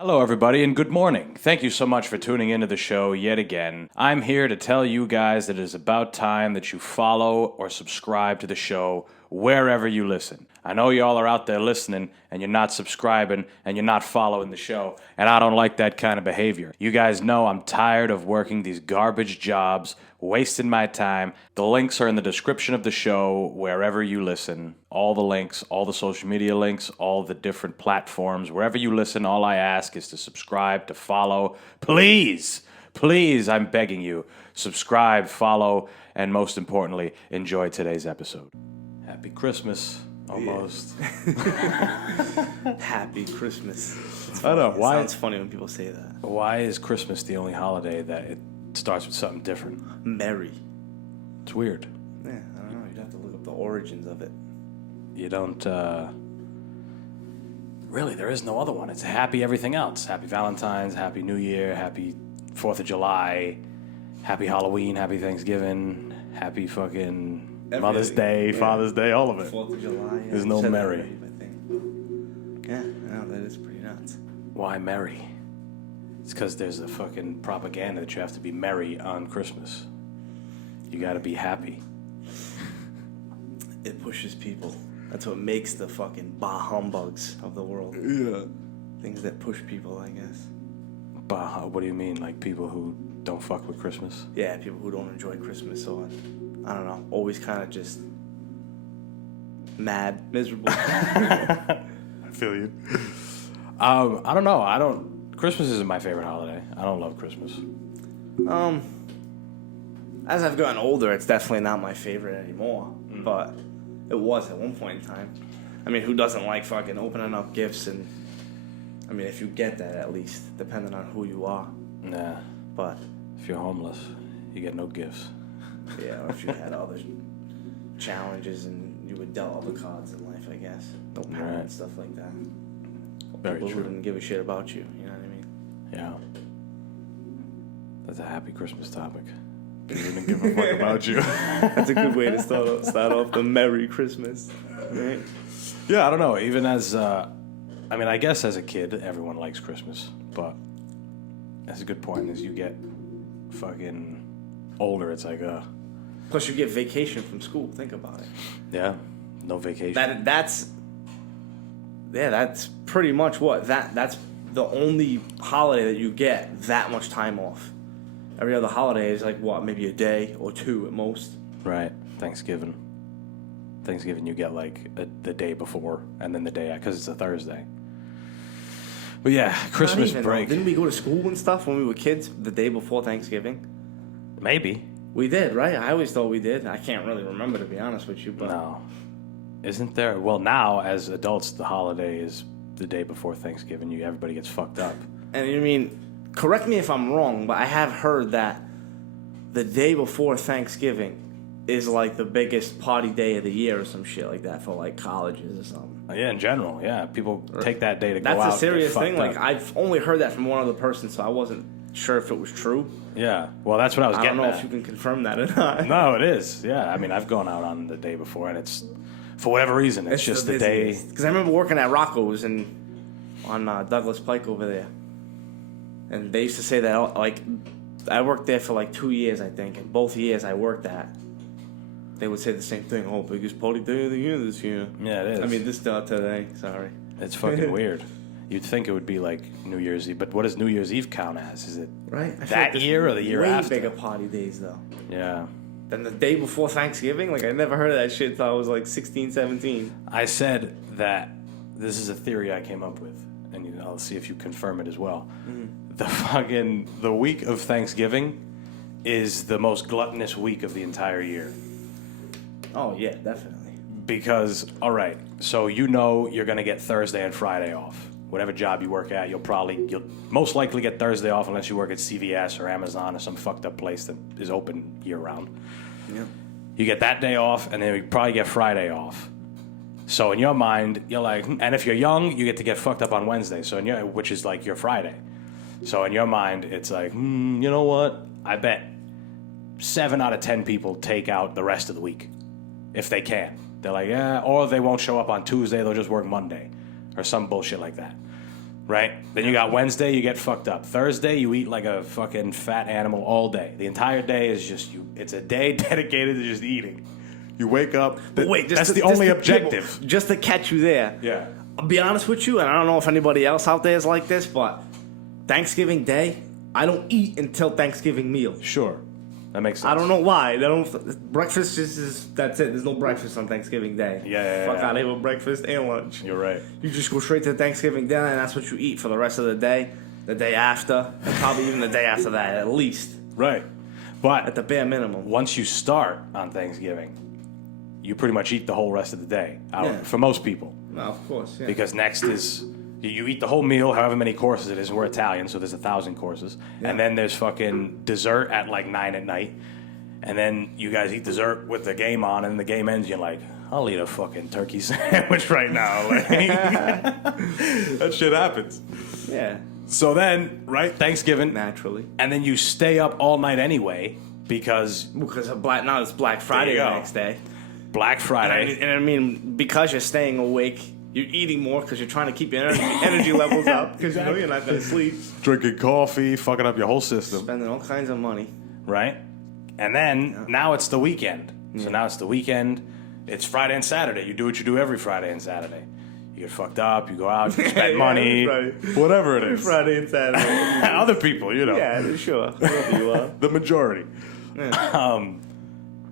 Hello, everybody, and good morning. Thank you so much for tuning into the show yet again. I'm here to tell you guys that it is about time that you follow or subscribe to the show wherever you listen. I know y'all are out there listening, and you're not subscribing, and you're not following the show, and I don't like that kind of behavior. You guys know I'm tired of working these garbage jobs, wasting my time. The links are in the description of the show wherever you listen. All the links, all the social media links, all the different platforms. Wherever you listen, all I ask is to subscribe, to follow. Please, please, I'm begging you. Subscribe, follow, and most importantly, enjoy today's episode. Happy Christmas. Almost. Happy Christmas. I don't know. It Why? sounds funny when people say that. Why is Christmas the only holiday that it starts with something different? Merry. It's weird. Yeah, I don't know. You'd have to look up the origins of it. You don't, really, there is no other one. It's happy everything else. Happy Valentine's, Happy New Year, Happy 4th of July, Happy Halloween, Happy Thanksgiving, Happy fucking Mother's Day, yeah. Father's Day, all of it. 4th of July. Yeah, there's no Merry. I think. Yeah, no, that is pretty nuts. Why Merry? It's because there's a fucking propaganda that you have to be merry on Christmas. You gotta be happy. It pushes people. That's what makes the fucking bah humbugs of the world. Yeah. Things that push people, I guess. Bah, what do you mean? Like people who don't fuck with Christmas? Yeah, people who don't enjoy Christmas or, I don't know, always kind of just mad, miserable. I feel you. I don't know. Christmas isn't my favorite holiday. I don't love Christmas. As I've gotten older, it's definitely not my favorite anymore. But it was at one point in time. I mean, who doesn't like fucking opening up gifts and, I mean, if you get that at least, depending on who you are. Nah. But If you're homeless, you get no gifts. yeah, or if you had other challenges and you were dealt other cards in life, I guess. No parent Right. and stuff like that. Very People true. who didn't give a shit about you, you know what I mean? Yeah. That's a happy Christmas topic. Didn't even give a fuck about you. That's a good way to start off the Merry Christmas. Right? Yeah, I don't know. Even as, I guess as a kid, everyone likes Christmas. But that's a good point. As you get fucking older, it's like, Plus you get vacation from school. Think about it. yeah, no vacation. That's pretty much what that's the only holiday that you get that much time off. Every other holiday is like what, maybe a day or two at most. Right. Thanksgiving you get like the day before and then the day after, because it's a Thursday. But yeah, Christmas break. Didn't we go to school and stuff when we were kids the day before Thanksgiving? Maybe. We did, right? I always thought we did. I can't really remember, to be honest with you. But No. Isn't there? Well, now as adults, the holiday is the day before Thanksgiving. Everybody gets fucked up. And I mean, correct me if I'm wrong, but I have heard that the day before Thanksgiving is like the biggest party day of the year or some shit like that for like colleges or something. Yeah, in general, yeah. People take that day to go out. That's a and serious get thing. fucked Like, up. I've only heard that from one other person, so I wasn't sure if it was true. Yeah, well, that's what I was I getting don't know at. if you can confirm that or not. No, it is. Yeah, I mean, I've gone out on the day before, and it's, for whatever reason, it's just the day. Because I remember working at Rocco's and on Douglas Pike over there. And they used to say that, like, I worked there for like 2 years, I think, and both years I worked at, they would say the same thing. Oh, biggest party day of the year this year. Yeah, it is. I mean, today. Sorry. It's fucking weird. You'd think it would be like New Year's Eve, but what does New Year's Eve count as? Is it Right? I feel that there's year or the year way after? bigger party days, though. Yeah. Than the day before Thanksgiving? Like, I never heard of that shit until I was like 16, 17. I said that this is a theory I came up with, and I'll see if you confirm it as well. The week of Thanksgiving is the most gluttonous week of the entire year. Oh, yeah, definitely. Because, all right, so you're going to get Thursday and Friday off. Whatever job you work at, you'll most likely get Thursday off unless you work at CVS or Amazon or some fucked up place that is open year round. Yeah. You get that day off, and then you probably get Friday off. So in your mind, you're like, and if you're young, you get to get fucked up on Wednesday, which is like your Friday. So in your mind, it's like, you know what? I bet 7 out of 10 people take out the rest of the week if they can. They're like, yeah, or they won't show up on Tuesday, they'll just work Monday or some bullshit like that. Right? Then you got Wednesday, you get fucked up. Thursday, you eat like a fucking fat animal all day. The entire day is just you. It's a day dedicated to just eating. You wake up. But wait, that's the only objective. Just to catch you there. Yeah. I'll be honest with you, and I don't know if anybody else out there is like this, but Thanksgiving Day, I don't eat until Thanksgiving meal. Sure. That makes sense. I don't know why. Breakfast that's it. There's no breakfast on Thanksgiving Day. Yeah. Fuck out of here with breakfast and lunch. You're right. You just go straight to Thanksgiving dinner, and that's what you eat for the rest of the day after, and probably even the day after that, at least. Right. But At the bare minimum. once you start on Thanksgiving, you pretty much eat the whole rest of the day. Yeah. For most people. No, of course, yeah. Because next is you eat the whole meal, however many courses it is. And we're Italian, so there's 1,000 courses. Yeah. And then there's fucking dessert at like 9 at night. And then you guys eat dessert with the game on, and the game ends. You're like, I'll eat a fucking turkey sandwich right now. Like, that shit happens. Yeah, So then, right, Thanksgiving, naturally. and then you stay up all night anyway because Because of now it's Black Friday There you the go. next day. Black Friday. And I mean, because you're staying awake, you're eating more because you're trying to keep your energy levels up because you know you're not going to sleep. Drinking coffee, fucking up your whole system, Spending all kinds of money. right? And then now it's the weekend. So now it's the weekend. It's Friday and Saturday. You do what you do every Friday and Saturday. You get fucked up. You go out. You spend money. Whatever it is. Friday and Saturday. Other people, you know. Yeah, sure. Whoever you are. The majority. Yeah.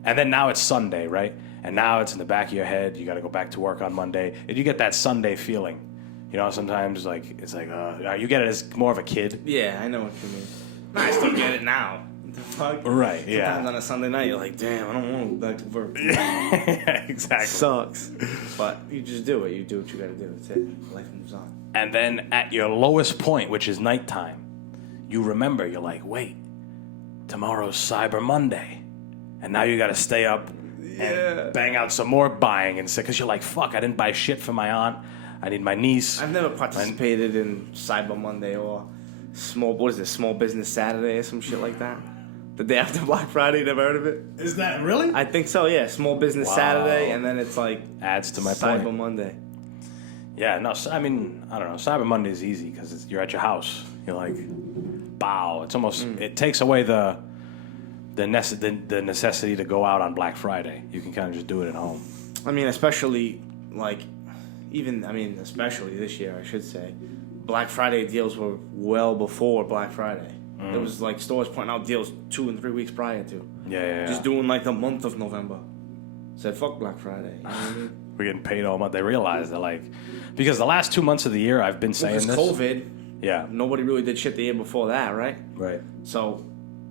And then now it's Sunday, right? And now it's in the back of your head. You got to go back to work on Monday. And you get that Sunday feeling. You know, sometimes like it's like you get it as more of a kid. Yeah, I know what you mean. I still get it now. The fuck? Right, yeah. Sometimes on a Sunday night, you're like, damn, I don't want to go back to work. Exactly. Sucks. But you just do it. You do what you got to do. That's it. Life moves on. And then at your lowest point, which is nighttime, you remember, you're like, wait, tomorrow's Cyber Monday. And now you got to stay up and bang out some more buying and because you're like, fuck, I didn't buy shit for my aunt. I need my niece. I've never participated in Cyber Monday or Small Business Saturday or some shit like that. The day after Black Friday, never heard of it? Is that really? I think so, yeah. Small Business Saturday, and then it's like Adds to my Cyber point. Monday. Yeah, no, I mean, I don't know. Cyber Monday is easy because you're at your house. You're like, bow. It's almost, it takes away the necessity to go out on Black Friday. You can kind of just do it at home. I mean, especially especially this year, I should say. Black Friday deals were well before Black Friday. It was like stores pointing out deals 2 and 3 weeks prior to. Yeah. Just doing like the month of November. Said fuck Black Friday. You know what I mean? We're getting paid all month. They realize they're like, because the last 2 months of the year I've been saying Because this. COVID, Yeah. nobody really did shit the year before that, right? Right. So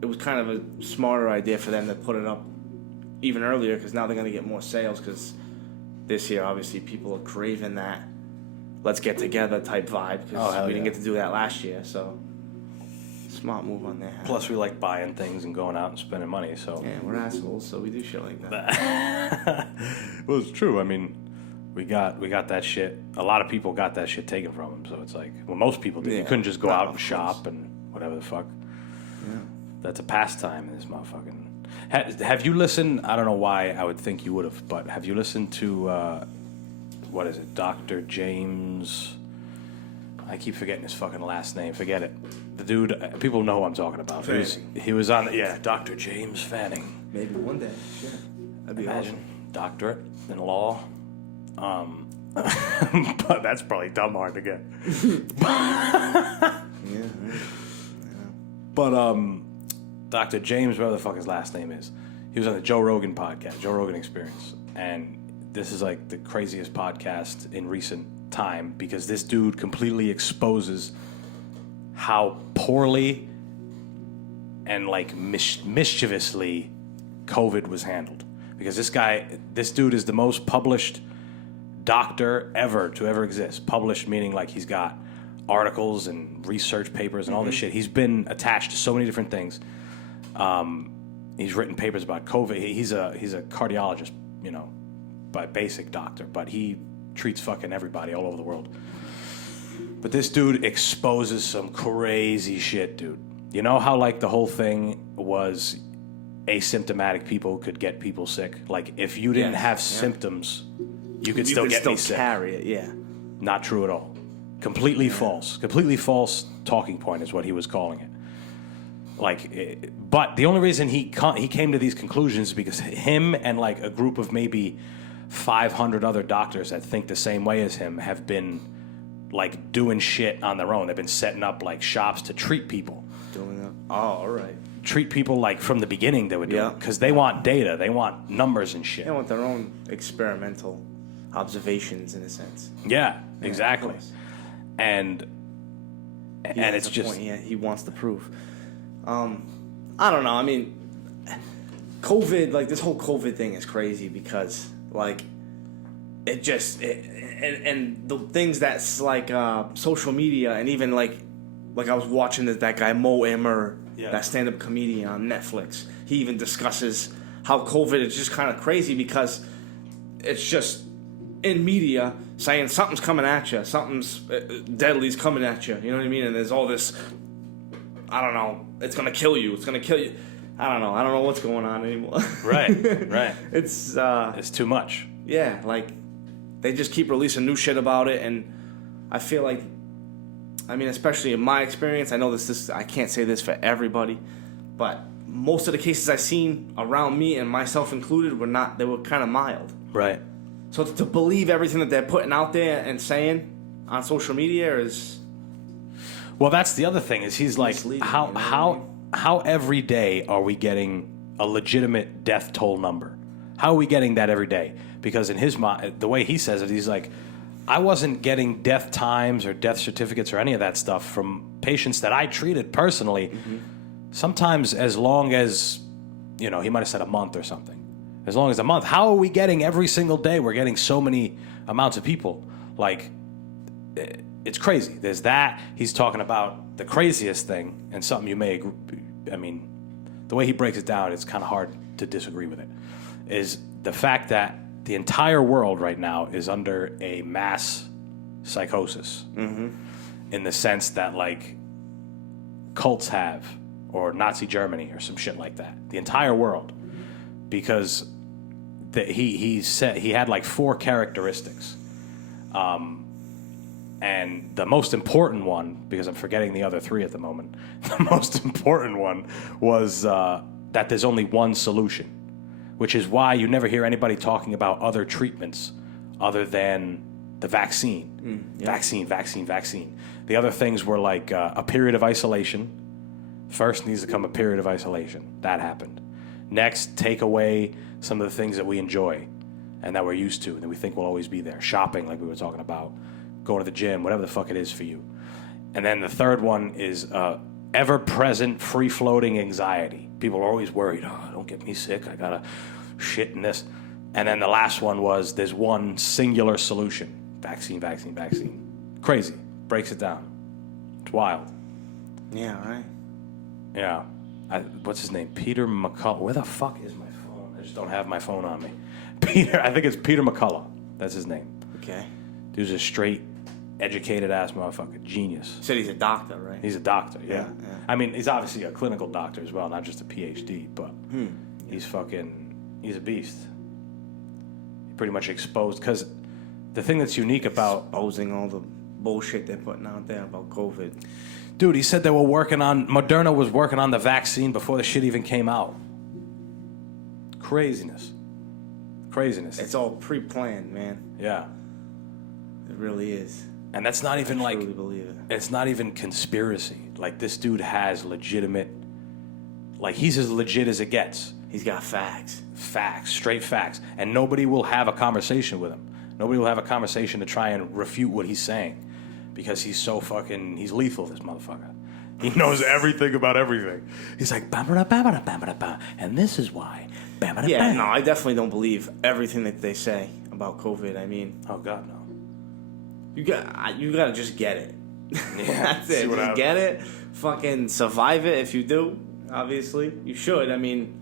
it was kind of a smarter idea for them to put it up even earlier because now they're going to get more sales because this year obviously people are craving that let's get together type vibe because we didn't get to do that last year. So smart move on their half. Plus, we like buying things and going out and spending money. So Yeah, we're assholes, so we do shit like that. well, it's true. I mean, we got that shit. A lot of people got that shit taken from them. So it's like, well, most people did. Yeah. You couldn't just go No, out and of shop course. and whatever the fuck. Yeah. That's a pastime in this motherfucking. Have you listened? I don't know why I would think you would have, but have you listened to what is it, Dr. James? I keep forgetting his fucking last name. Forget it. The dude, people know who I'm talking about. He was on, Dr. James Fanning. Maybe one day. Sure. That'd be Imagine, awesome. doctorate in law. But that's probably dumb hard to get. Yeah. But Dr. James, whatever the fuck his last name is, he was on the Joe Rogan podcast, Joe Rogan Experience, and this is like the craziest podcast in recent time because this dude completely exposes how poorly and like mischievously COVID was handled. Because this dude is the most published doctor ever to ever exist. Published meaning like he's got articles and research papers and all this shit. He's been attached to so many different things. He's written papers about COVID. He's a cardiologist, you know, by basic doctor, but he treats fucking everybody all over the world. But this dude exposes some crazy shit, dude. You know how like the whole thing was asymptomatic people could get people sick? Like if you didn't have symptoms, you could still get me sick. Carry it, yeah. Not true at all. Completely false. Completely false talking point is what he was calling it. But the only reason he came to these conclusions is because him and like a group of maybe 500 other doctors that think the same way as him have been like doing shit on their own. They've been setting up like shops to treat people. Doing that. Oh, all right. Treat people like from the beginning they would do it because they want data, they want numbers and shit. They want their own experimental observations in a sense. Yeah, exactly. And it's just he wants to prove. I don't know. I mean, COVID, like this whole COVID thing is crazy because like and the things that's like social media and even like I was watching that guy Mo Amer, that stand-up comedian on Netflix. He even discusses how COVID is just kind of crazy because it's just in media saying something's coming at you, something's deadly's coming at you. You know what I mean? And there's all this, I don't know, it's gonna kill you. It's gonna kill you. I don't know what's going on anymore. Right. It's too much. Yeah, like they just keep releasing new shit about it, and I feel like, I mean, especially in my experience, I know this I can't say this for everybody, but most of the cases I've seen around me and myself included they were kind of mild. Right. So to believe everything that they're putting out there and saying on social media is... Well, that's the other thing is he's like, how every day are we getting a legitimate death toll number? How are we getting that every day? Because in his mind, the way he says it, he's like, I wasn't getting death times or death certificates or any of that stuff from patients that I treated personally. Mm-hmm. Sometimes as long as, he might have said a month or something. As long as a month. How are we getting every single day? We're getting so many amounts of people. Like, it's crazy. There's that. He's talking about the craziest thing and something you may agree. I mean, the way he breaks it down, it's kind of hard to disagree with it, is the fact that the entire world right now is under a mass psychosis. Mm-hmm. In the sense that, like, cults have, or Nazi Germany, or some shit like that. The entire world. Because he said he had, like, 4 characteristics. And the most important one, because I'm forgetting the other 3 at the moment, the most important one was that there's only one solution. Which is why you never hear anybody talking about other treatments other than the vaccine. Vaccine. The other things were like a period of isolation. First needs to come a period of isolation. That happened. Next, take away some of the things that we enjoy and that we're used to and that we think will always be there. Shopping, like we were talking about. Going to the gym, whatever the fuck it is for you. And then the third one is ever-present, free-floating anxiety. People are always worried, don't get me sick, I gotta shit in this. And then the last one was, there's one singular solution. Vaccine. Crazy. Breaks it down. It's wild. Yeah, right. Yeah. What's his name? Peter McCullough. Where the fuck is my phone? I just don't have my phone on me. I think it's Peter McCullough. That's his name. Okay. Dude's a straight, educated-ass motherfucker. Genius. You said he's a doctor, right? He's a doctor, yeah. I mean, he's obviously a clinical doctor as well, not just a PhD, but he's a beast. He pretty much exposed, because the thing that's unique about... Exposing all the bullshit they're putting out there about COVID. Dude, he said they were Moderna was working on the vaccine before the shit even came out. Craziness. It's all pre-planned, man. Yeah. It really is. And that's not even like... I truly believe it. It's not even conspiracy. Like, this dude has legitimate... Like, he's as legit as it gets. He's got facts. Facts. Straight facts. And nobody will have a conversation with him. Nobody will have a conversation to try and refute what he's saying. Because he's so fucking... He's lethal, this motherfucker. He knows everything about everything. He's like... And this is why... Yeah, no, I definitely don't believe everything that they say about COVID. I mean... Oh, God, no. You gotta just get it. Yeah, that's it. Just get it. Fucking survive it if you do. Obviously, you should. I mean,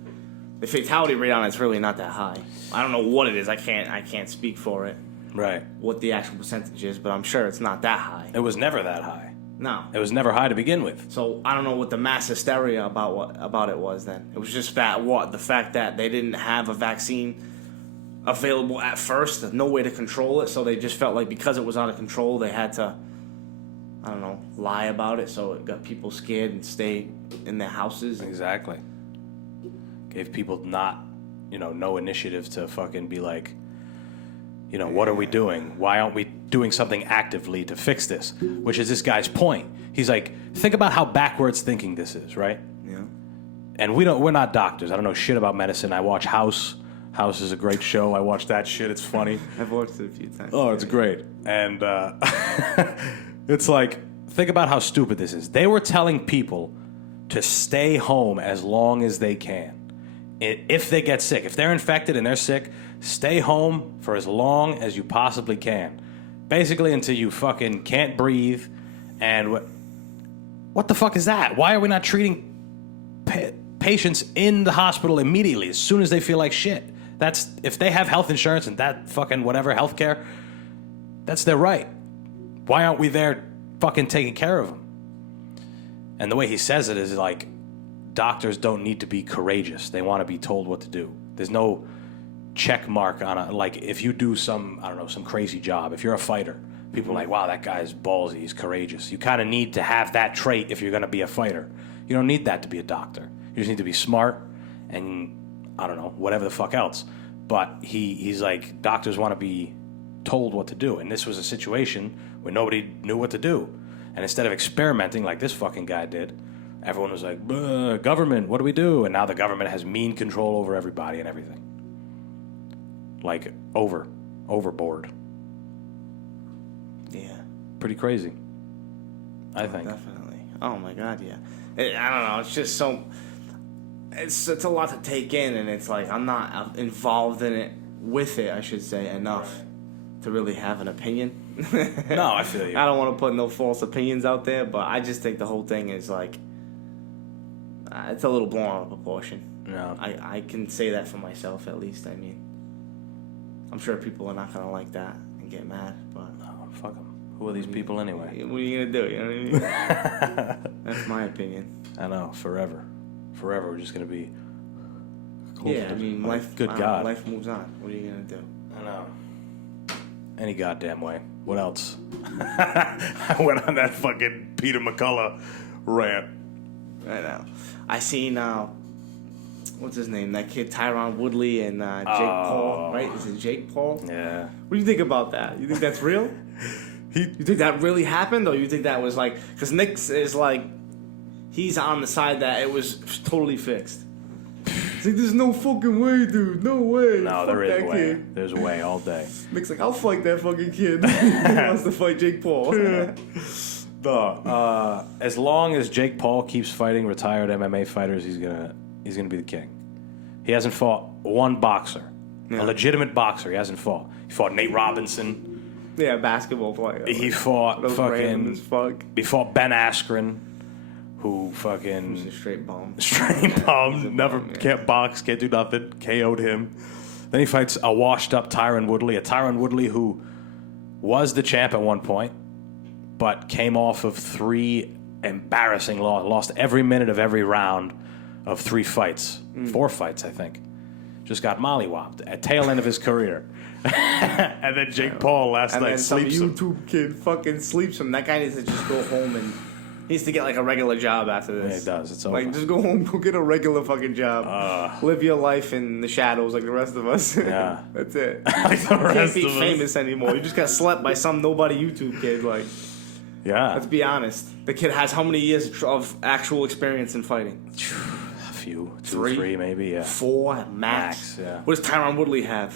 the fatality rate on it's really not that high. I don't know what it is. I can't speak for it. Right. What the actual percentage is, but I'm sure it's not that high. It was never that high. No. It was never high to begin with. So I don't know what the mass hysteria about it was then. It was just the fact that they didn't have a vaccine available at first, no way to control it, so they just felt like because it was out of control, they had to I don't know, lie about it, so it got people scared and stay in their houses. Exactly. Gave people no initiative to fucking be like, what are we doing? Why aren't we doing something actively to fix this? Which is this guy's point. He's like, think about how backwards thinking this is, right? Yeah. And we're not doctors. I don't know shit about medicine. I watch House. House is a great show. I watch that shit. It's funny. I've watched it a few times. Oh, it's great. And it's like, think about how stupid this is. They were telling people to stay home as long as they can. If they get sick, if they're infected and they're sick, stay home for as long as you possibly can. Basically until you fucking can't breathe. And what the fuck is that? Why are we not treating patients in the hospital immediately as soon as they feel like shit? That's if they have health insurance and that fucking whatever healthcare, that's their right. Why aren't we there fucking taking care of them? And the way he says it is like, doctors don't need to be courageous. They want to be told what to do. There's no check mark on like if you do some crazy job. If you're a fighter, people are like, wow, that guy's ballsy, he's courageous. You kind of need to have that trait if you're going to be a fighter. You don't need that to be a doctor. You just need to be smart and, whatever the fuck else. But he's like, doctors want to be told what to do. And this was a situation where nobody knew what to do. And instead of experimenting like this fucking guy did, everyone was like, government, what do we do? And now the government has mean control over everybody and everything. Like, overboard. Yeah. Pretty crazy, I think. Definitely. Oh, my God, yeah. I don't know. It's just so... It's a lot to take in, and it's like I'm not involved in it, with it, I should say, enough to really have an opinion. No, I feel you. I don't want to put no false opinions out there, but I just think the whole thing is like... it's a little blown out of proportion. No. I can say that for myself, at least. I mean, I'm sure people are not going to like that and get mad, but... No, fuck them. Who are these people anyway? What are you going to do? You know what I mean? That's my opinion. I know, forever. Forever, we're just going to be... Yeah, I mean, life... Good God. Life moves on. What are you going to do? I know. Any goddamn way. What else? I went on that fucking Peter McCullough rant. I know. I seen... what's his name? That kid, Tyron Woodley and Jake Paul, right? Is it Jake Paul? Yeah. What do you think about that? You think that's real? You think that really happened, or you think that was like... Because Nick is like... He's on the side that it was totally fixed. He's like, there's no fucking way, dude. No way. No, Fuck there is that a way. kid. There's a way all day. Nick's like, I'll fight that fucking kid. He wants to fight Jake Paul. As long as Jake Paul keeps fighting retired MMA fighters, he's gonna be the king. He hasn't fought one boxer, a legitimate boxer. He hasn't fought. He fought Nate Robinson. Yeah, basketball player. He fought fucking. Fuck. He fought Ben Askren, who fucking He's a straight bum. straight bum. Never can't box, can't do nothing. KO'd him. Then he fights a washed-up Tyron Woodley who was the champ at one point, but came off of 3 embarrassing losses. Lost every minute of every round of 3 fights. 4 fights, I think. Just got mollywopped at tail end of his career. And then Jake Paul last night sleeps him. And then some YouTube kid fucking sleeps him. That guy needs to just go home and... He needs to get like a regular job after this. Yeah, he does. It's over. Like, just go home, go get a regular fucking job. Live your life in the shadows like the rest of us. Yeah. That's it. Like the You can't rest be of us. famous anymore. You just got slept by some nobody YouTube kid. Like, Yeah. let's be honest. The kid has how many years of actual experience in fighting? A few. 2 or 3? 3 maybe, yeah. 4 max. Yeah. What does Tyron Woodley have?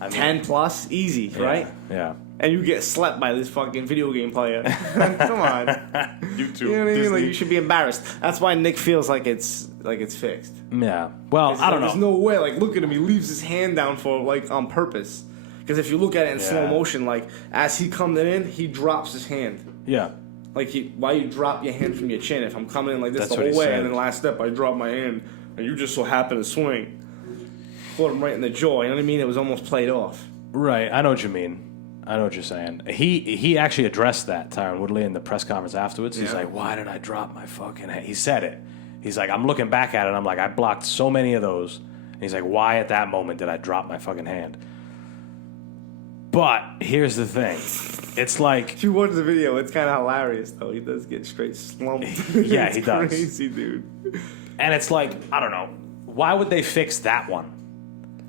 I mean, 10 plus? Easy, right? Yeah. And you get slept by this fucking video game player. Come on. YouTube. You know what I mean? Disney. Like, you should be embarrassed. That's why Nick feels like it's fixed. Yeah. Well, I don't know. There's no way. Like, look at him. He leaves his hand down for, like, on purpose. Because if you look at it in slow motion, like, as he comes in, he drops his hand. Yeah. Like, why you drop your hand from your chin? If I'm coming in like this That's the what whole he way, said. and then last step, I drop my hand, and you just so happen to swing. Caught him right in the jaw. You know what I mean? It was almost played off. Right. I know what you mean. I know what you're saying. He actually addressed that, Tyron Woodley, in the press conference afterwards. He's like, why did I drop my fucking hand? He said it. He's like, I'm looking back at it, and I'm like, I blocked so many of those. And he's like, why at that moment did I drop my fucking hand? But here's the thing. It's like If you watch the video, it's kind of hilarious though. He does get straight slumped. Yeah, It's he does. Crazy, dude. and it's like I don't know. Why would they fix that one?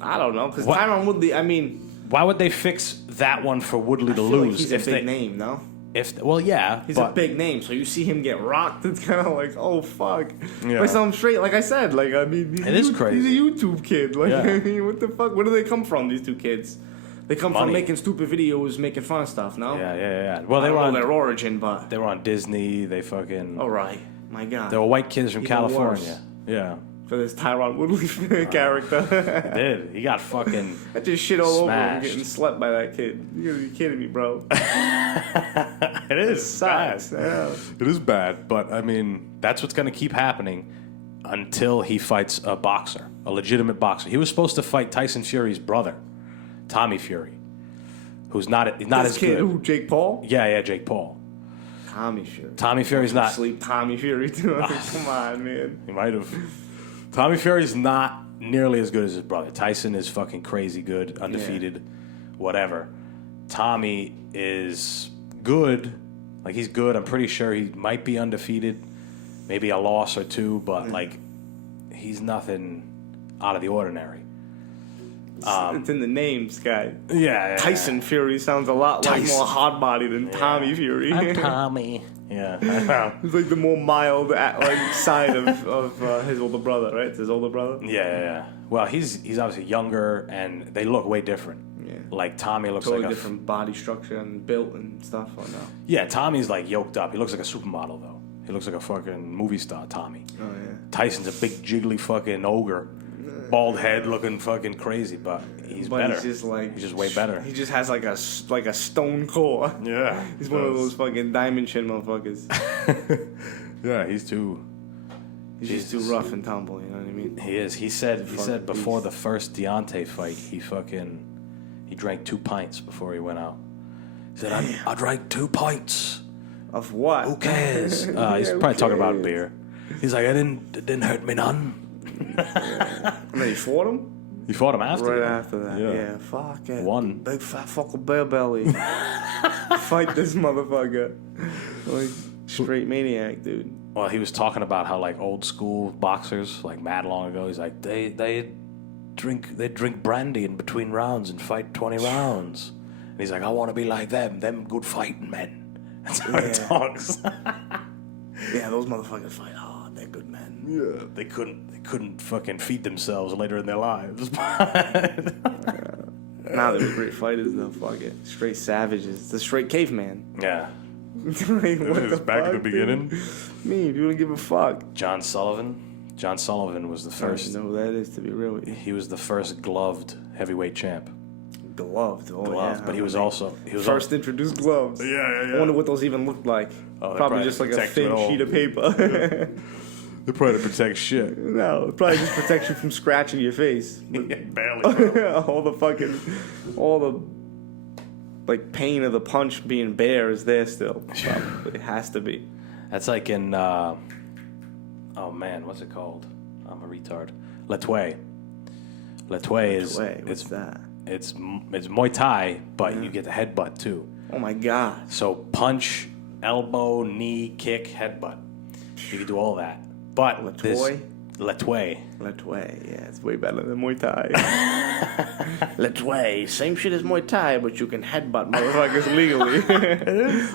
I don't know, because What? Tyron Woodley. I mean, Why would they fix that one for Woodley to I feel like lose he's a big name, no? Yeah, He's but a big name, so you see him get rocked. It's kind of like, oh fuck. Yeah. But I'm straight, like I said, like I mean, It is crazy. He's a YouTube kid. Like Yeah. I mean, what the fuck? Where do they come from? These two kids? They come Money. from making stupid videos, making fun of stuff. No. yeah. Well, I they don't were know on their origin, but they were on Disney. They fucking all right, my God. they were white kids from Even California. worse. Yeah, For this Tyron Woodley character. did he got fucking I just shit all over him Smashed. getting slept by that kid. You gotta be kidding me, bro. it is bad. Sucks. Yeah. It is bad, but I mean that's what's gonna keep happening until he fights a boxer, a legitimate boxer. He was supposed to fight Tyson Fury's brother, Tommy Fury, who's not This as kid, good. who, Jake Paul? Yeah, Jake Paul. Tommy Fury. Tommy Fury's not. Sleep Tommy Fury too. Come on, man. He might have. Tommy Fury's not nearly as good as his brother. Tyson is fucking crazy good, undefeated, whatever. Tommy is good. Like, he's good. I'm pretty sure he might be undefeated. Maybe a loss or two, but, like, he's nothing out of the ordinary. It's in the name, Sky. Yeah. Tyson Fury sounds a lot like Tyson. more hard body than Tommy Fury. I'm Tommy. Yeah, I know. He's like the more mild like side of his older brother, right? It's his older brother. Yeah. Well, he's obviously younger, and they look way different. Yeah. Like, Tommy looks Totally like a... different body structure and built and stuff. Oh no. Yeah, Tommy's, like, yoked up. He looks like a supermodel, though. He looks like a fucking movie star, Tommy. Oh yeah. Tyson's a big, jiggly fucking ogre. Bald head looking fucking crazy, but he's But better. he's just like He's just way better. He just has like a stone core. Yeah. He's one of those fucking diamond chin motherfuckers. Yeah, he's too... He's just too rough and tumble. You know what I mean? He is. He said Fucking before beast. the first Deontay fight, he drank 2 pints before he went out. He said, I drank 2 pints. Of what? Who cares? He's who probably talking about cares? beer. He's like, it didn't hurt me none. And then he fought him? You fought him after? Right that? after that. Yeah. Yeah, fuck it. Won. Big fat fucking bear belly. Fight this motherfucker. Like, straight maniac, dude. Well, he was talking about how, like, old school boxers, like, mad long ago, he's like, they drink brandy in between rounds and fight 20 rounds. And he's like, I want to be like them good fighting men. That's how he talks. Yeah, those motherfuckers fight hard. They're good men. Yeah, they couldn't fucking feed themselves later in their lives. Nah, they're great fighters though. Fuck it. Straight savages. The straight caveman. Yeah. Like, what It was the back at the fuck, beginning. dude? Me, you don't give a fuck. John Sullivan was the I first. don't know who that is, to be real with you. He was the first gloved heavyweight champ. Gloved. Oh, Gloved, yeah. but he was First introduced gloves. Yeah. I wonder what those even looked like. Oh, they probably probably just like a protect you at thin all. sheet of paper. They're probably to protect shit. No, probably just protects you from scratching your face. Barely. all the like pain of the punch being bare is there still. Probably. It has to be. That's like in oh man, what's it called? I'm a retard. Letway is What's that? it's Muay Thai, but you get the headbutt too. Oh my god. So punch, elbow, knee, kick, headbutt. You can do all that. But Letway? Letway. Letway, yeah, it's way better than Muay Thai. Letway, same shit as Muay Thai, but you can headbutt motherfuckers legally.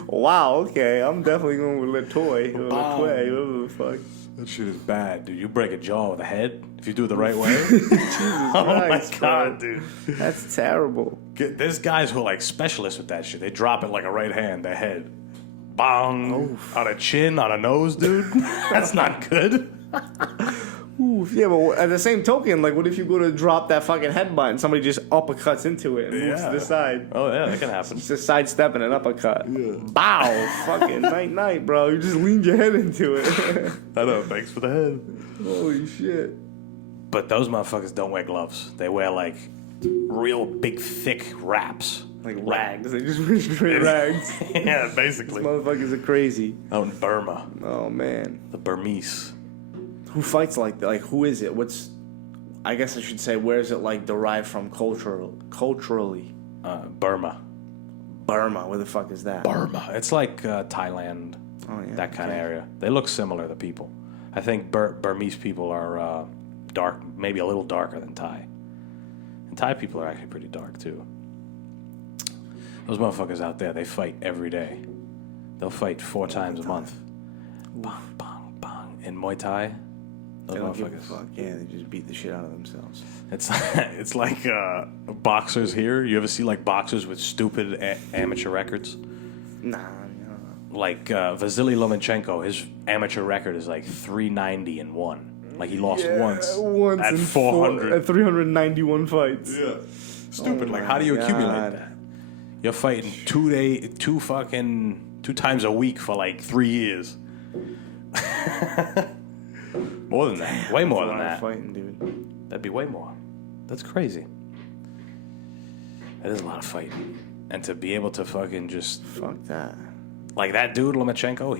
Wow, okay, I'm definitely going with Letway. Or Letway, whatever the fuck. That shit is bad, dude. You break a jaw with a head if you do it the right way. Jesus Oh my Christ, god, bro. dude. That's terrible. There's guys who are like specialists with that shit. They drop it like a right hand, their head. Bong. On a chin, on a nose, dude. That's not good. Oof, yeah, but at the same token, like, what if you go to drop that fucking headbutt and somebody just uppercuts into it and moves to the side? Oh, yeah, that can happen. It's just sidestepping an uppercut. Yeah. Bow! Fucking night, bro. You just leaned your head into it. I know, thanks for the head. Holy shit. But those motherfuckers don't wear gloves. They wear, like, real big, thick wraps. Like rags. They just wear straight rags. Yeah, These basically. motherfuckers are crazy. Out in Burma. Oh, man. The Burmese. Who fights like that? Like, who is it? I guess I should say, where is it, like, derived from culturally? Burma. Burma. Where the fuck is that? Burma. It's like Thailand, that kind of area. They look similar, the people. I think Burmese people are dark, maybe a little darker than Thai. And Thai people are actually pretty dark, too. Those motherfuckers out there, they fight every day. They'll fight 4 times a month. Bang, bang, bang. In Muay Thai, those They don't give a motherfuckers. fuck. Yeah, they just beat the shit out of themselves. It's like boxers here. You ever see like boxers with stupid amateur records? Nah, no. Like Vasily Lomachenko, his amateur record is like 390-1. Like he lost once at 400 at 391 fights. Yeah, stupid. Oh like how do you my accumulate God. that? You're fighting 2 times a week for like 3 years. More than that. Way more than that. Fighting, dude. That'd be way more. That's crazy. That is a lot of fighting. And to be able to fucking just Fuck that. like that dude Lomachenko,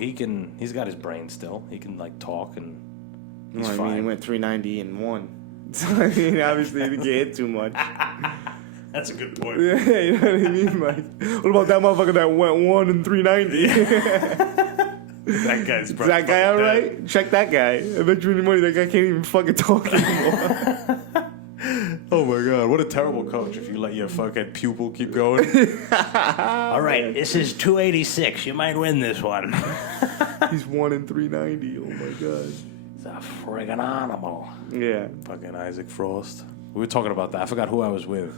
he's got his brain still. He can like talk and he's Well, I fine. mean, he went 390 and 1. So, I mean, obviously, he didn't get hit too much. That's a good point. Yeah, you know what I mean? Like, what about that motherfucker that went 1 and 390? That guy's Is probably that guy all fucking right? Check that guy. I bet you any money that guy can't even fucking talk anymore. Oh my god, what a terrible coach if you let your fucking pupil keep going. All right, this is 286. You might win this one. He's 1 and 390. Oh my god. It's a friggin' animal. Yeah. Fucking Isaac Frost. We were talking about that. I forgot who I was with.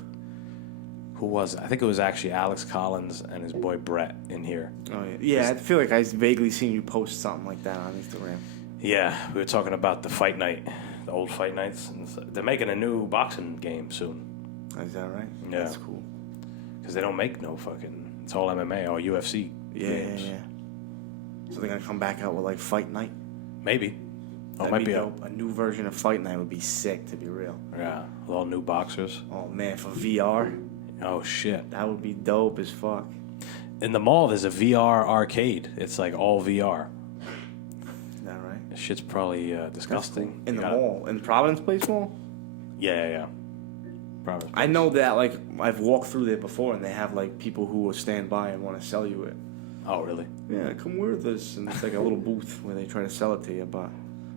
Who was it? I think it was actually Alex Collins and his boy Brett in here. Oh yeah. Yeah, I feel like I vaguely seen you post something like that on Instagram. Yeah, we were talking about the fight night, the old fight nights. And they're making a new boxing game soon. Is that right? Yeah. That's cool. Because they don't make no fucking... It's all MMA or UFC games. Yeah. So they're gonna come back out with like Fight Night. Maybe. Oh, That'd might be be dope. A new version of Fight Night would be sick, to be real. Yeah, with all new boxers. Oh man, for VR, Oh, shit. that would be dope as fuck. In the mall, there's a VR arcade. It's like all VR. Is that right? This shit's probably disgusting. In You the gotta- mall, in Providence Place Mall. Yeah. Probably. I know that, like, I've walked through there before, and they have like people who will stand by and want to sell you it. Oh, really? Yeah, come wear this, and it's like a little booth where they try to sell it to you. But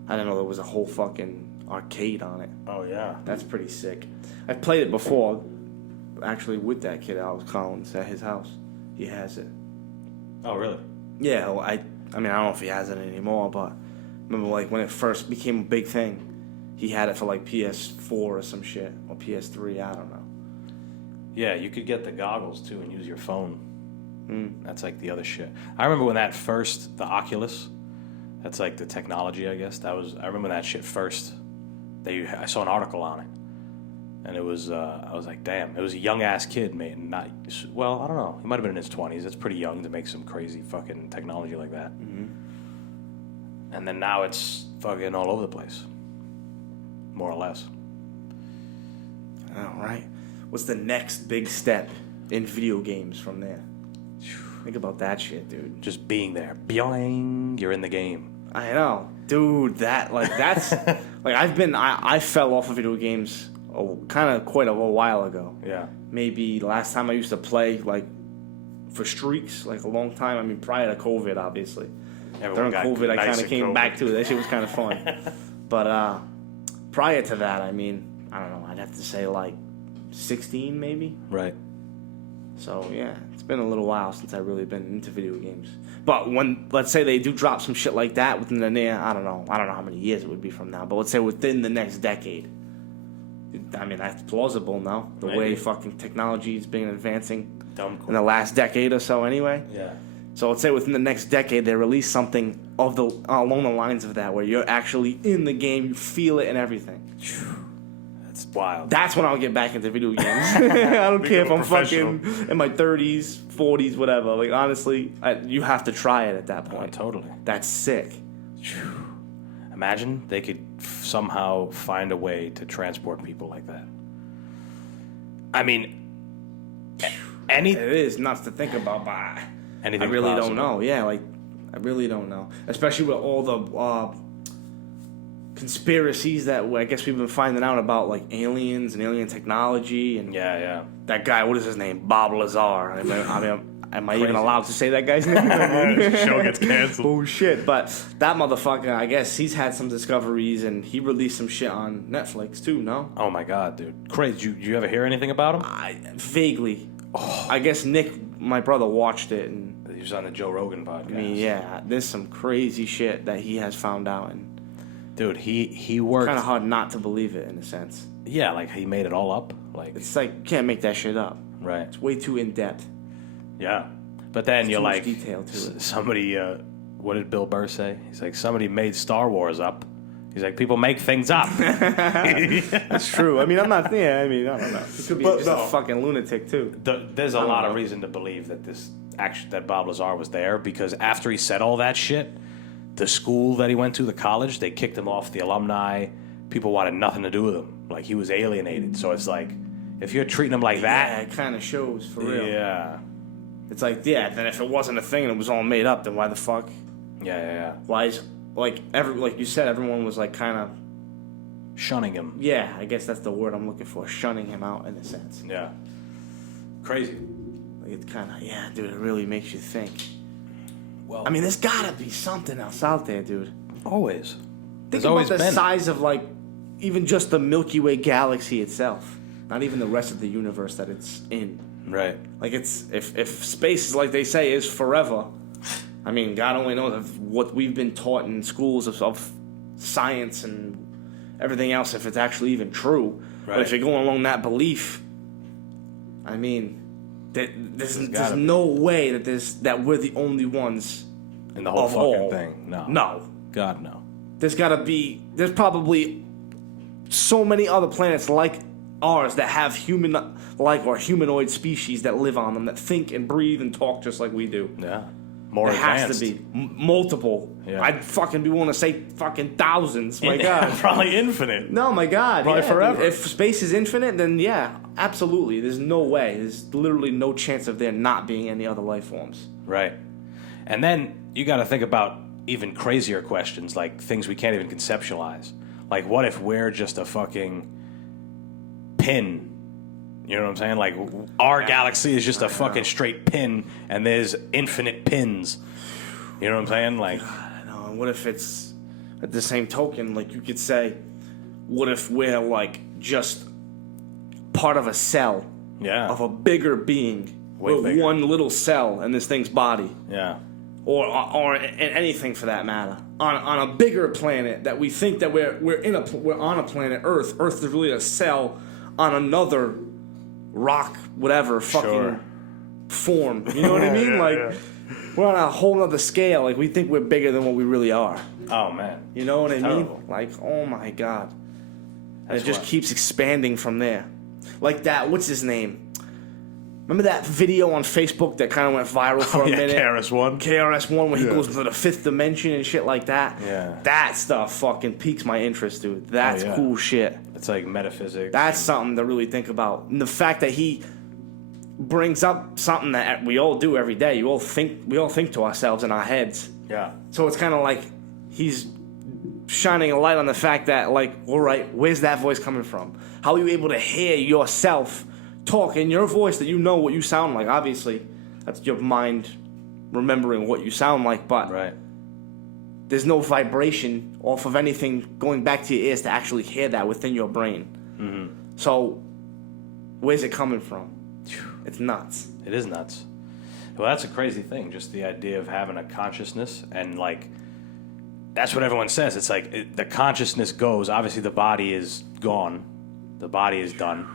I didn't know there was a whole fucking arcade on it. Oh, yeah. That's pretty sick. I've played it before, actually, with that kid Alex Collins at his house. He has it. Oh, really? Yeah, well, I mean, I don't know if he has it anymore, but remember, like, when it first became a big thing, he had it for, like, PS4 or some shit, or PS3, I don't know. Yeah, you could get the goggles, too, and use your phone. That's, like, the other shit. I remember when that first, the Oculus, that's, like, the technology, I guess. I remember when that shit first. I saw an article on it. And it was, I was like, damn. It was a young-ass kid, mate. Well, I don't know. He might have been in his 20s. It's pretty young to make some crazy fucking technology like that. Mm-hmm. And then now it's fucking all over the place. More or less. All right. What's the next big step in video games from there? Think about that shit, dude. Just being there. Boing, you're in the game. I know. Dude, that's... like, I fell off of video games kind of quite a while ago. Yeah. Maybe last time I used to play, like, for streaks, like, a long time. I mean, prior to COVID, obviously. Everyone During got COVID, I nice kind of at came COVID. back to it. That shit was kind of fun. But prior to that, I mean, I don't know. I'd have to say, like, 16 maybe. Right. So, yeah, it's been a little while since I've really been into video games. But when, let's say they do drop some shit like that within the near, I don't know how many years it would be from now, but let's say within the next decade. I mean, that's plausible now, the way Maybe. fucking technology has been advancing Dumb cool. in the last decade or so anyway. Yeah. So let's say within the next decade they release something along the lines of that, where you're actually in the game, you feel it and everything. That's wild. That's when I'll get back into video games. I don't care if Become I'm fucking in my 30s, 40s, whatever. Like, honestly, you have to try it at that Oh, point. totally. That's sick. Imagine they could somehow find a way to transport people like that. I mean, It is nuts to think about, but I anything really possible. don't know. Yeah, like, I really don't know. Especially with all the conspiracies that I guess we've been finding out about, like aliens and alien technology and Yeah. that guy. What is his name? Bob Lazar. I mean, Am I even allowed to say that guy's name? The show gets canceled. Oh shit! But that motherfucker, I guess he's had some discoveries and he released some shit on Netflix too. No? Oh my god, dude, crazy! Did you ever hear anything about him? Vaguely. I guess Nick, my brother, watched it, and he was on the Joe Rogan podcast. I mean, yeah, there's some crazy shit that he has found out, and dude, he worked. Kind of hard not to believe it in a sense. Yeah, like he made it all up. Like it's like you can't make that shit up. Right. It's way too in depth. Yeah, but then There's you're too much like, detail to it. Somebody. What did Bill Burr say? He's like, somebody made Star Wars up. He's like, people make things up. That's true. I mean, I'm not there. I mean, I don't know. He could be just a fucking lunatic too. There's a lot of reason to believe that that Bob Lazar was there, because after he said all that shit, the school that he went to, the college, they kicked him off the alumni. People wanted nothing to do with him. Like, he was alienated. So it's like, if you're treating him like that, yeah, it kind of shows for real. Yeah. It's like, yeah. Then if it wasn't a thing and it was all made up, then why the fuck? Yeah. Why is like you said, everyone was like kind of shunning him. Yeah, I guess that's the word I'm looking for. Shunning him out in a sense. Yeah. Crazy. Like it's kind of dude. It really makes you think. Well, I mean, there's gotta be something else out there, dude. Always. Think about the size of like even just the Milky Way galaxy itself. Not even the rest of the universe that it's in. Right. Like it's if space is like they say is forever. I mean, God only knows of what we've been taught in schools of science and everything else, if it's actually even true. Right. But if you're going along that belief, I mean, there's no way that we're the only ones in the whole fucking thing. No. God, no. There's probably so many other planets like ours that have human-like or humanoid species that live on them, that think and breathe and talk just like we do. Yeah. More advanced. There has to be multiple. Yeah. I'd fucking be willing to say fucking thousands. My God. Probably infinite. No, my God. Probably forever. If space is infinite, then yeah, absolutely. There's no way. There's literally no chance of there not being any other life forms. Right. And then you got to think about even crazier questions, like things we can't even conceptualize. Like, what if we're just a fucking pin? You know what I'm saying? Like, our galaxy is just a fucking straight pin, and there's infinite pins. You know what I'm saying? Like, I know. And what if it's, at the same token, like you could say, what if we're like just part of a cell of a bigger being? We're one little cell in this thing's body. Yeah. Or anything for that matter. On a bigger planet that we think that we're on a planet Earth. Earth is really a cell on another rock, whatever fucking form. You know what I mean? We're on a whole other scale. Like, we think we're bigger than what we really are. Oh man. You know what I mean? Like, oh my God. And it just keeps expanding from there. Like that, what's his name? Remember that video on Facebook that kind of went viral for a minute? KRS-One. KRS-One, where he goes to the fifth dimension and shit like that. Yeah. That stuff fucking piques my interest, dude. That's cool shit. It's like metaphysics. That's something to really think about. And the fact that he brings up something that we all do every day. We all think to ourselves in our heads. Yeah. So it's kind of like he's shining a light on the fact that, like, all right, where's that voice coming from? How are you able to hear yourself talk in your voice that you know what you sound like? Obviously, that's your mind remembering what you sound like, but there's no vibration off of anything going back to your ears to actually hear that within your brain. Mm-hmm. So, where's it coming from? It's nuts. It is nuts. Well, that's a crazy thing, just the idea of having a consciousness, and like, that's what everyone says. It's like the consciousness goes, obviously the body is gone, the body is done,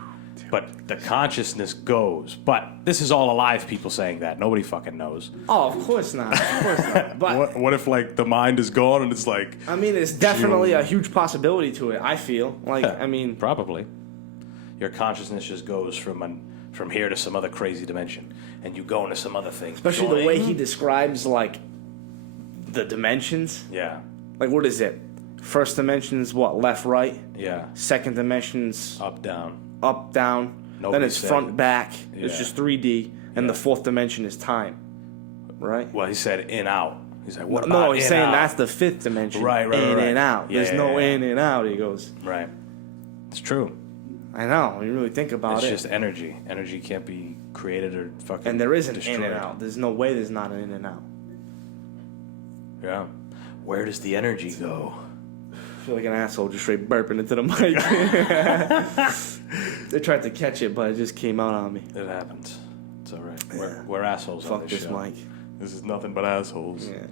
but the consciousness goes. But this is all alive people saying that. Nobody fucking knows. Oh, of course not. Of course not. But what if, like, the mind is gone and it's like... I mean, it's definitely a huge possibility to it, I feel. Like, I mean... Probably. Your consciousness just goes from here to some other crazy dimension, and you go into some other thing. Especially the way he describes, like, the dimensions. Yeah. Like, what is it? First dimension's what? Left, right? Yeah. Second dimension's... Up, down. Up, down. Then it's front, back. Yeah. It's just 3D. And the fourth dimension is time. Right? Well, he said in, out. He's like, what about No, he's saying that's the fifth dimension. Right. In and out. Yeah, There's no in and out, he goes. Right. It's true. I know. When you really think about It's it. just energy. Energy can't be created or fucking And there is an destroyed. in and out. There's no way there's not an in and out. Yeah. Where does the energy go? I feel like an asshole just straight burping into the mic. They tried to catch it, but it just came out on me. It happens. It's all right. We're assholes on Fuck this this show. mic. This is nothing but assholes. Yeah.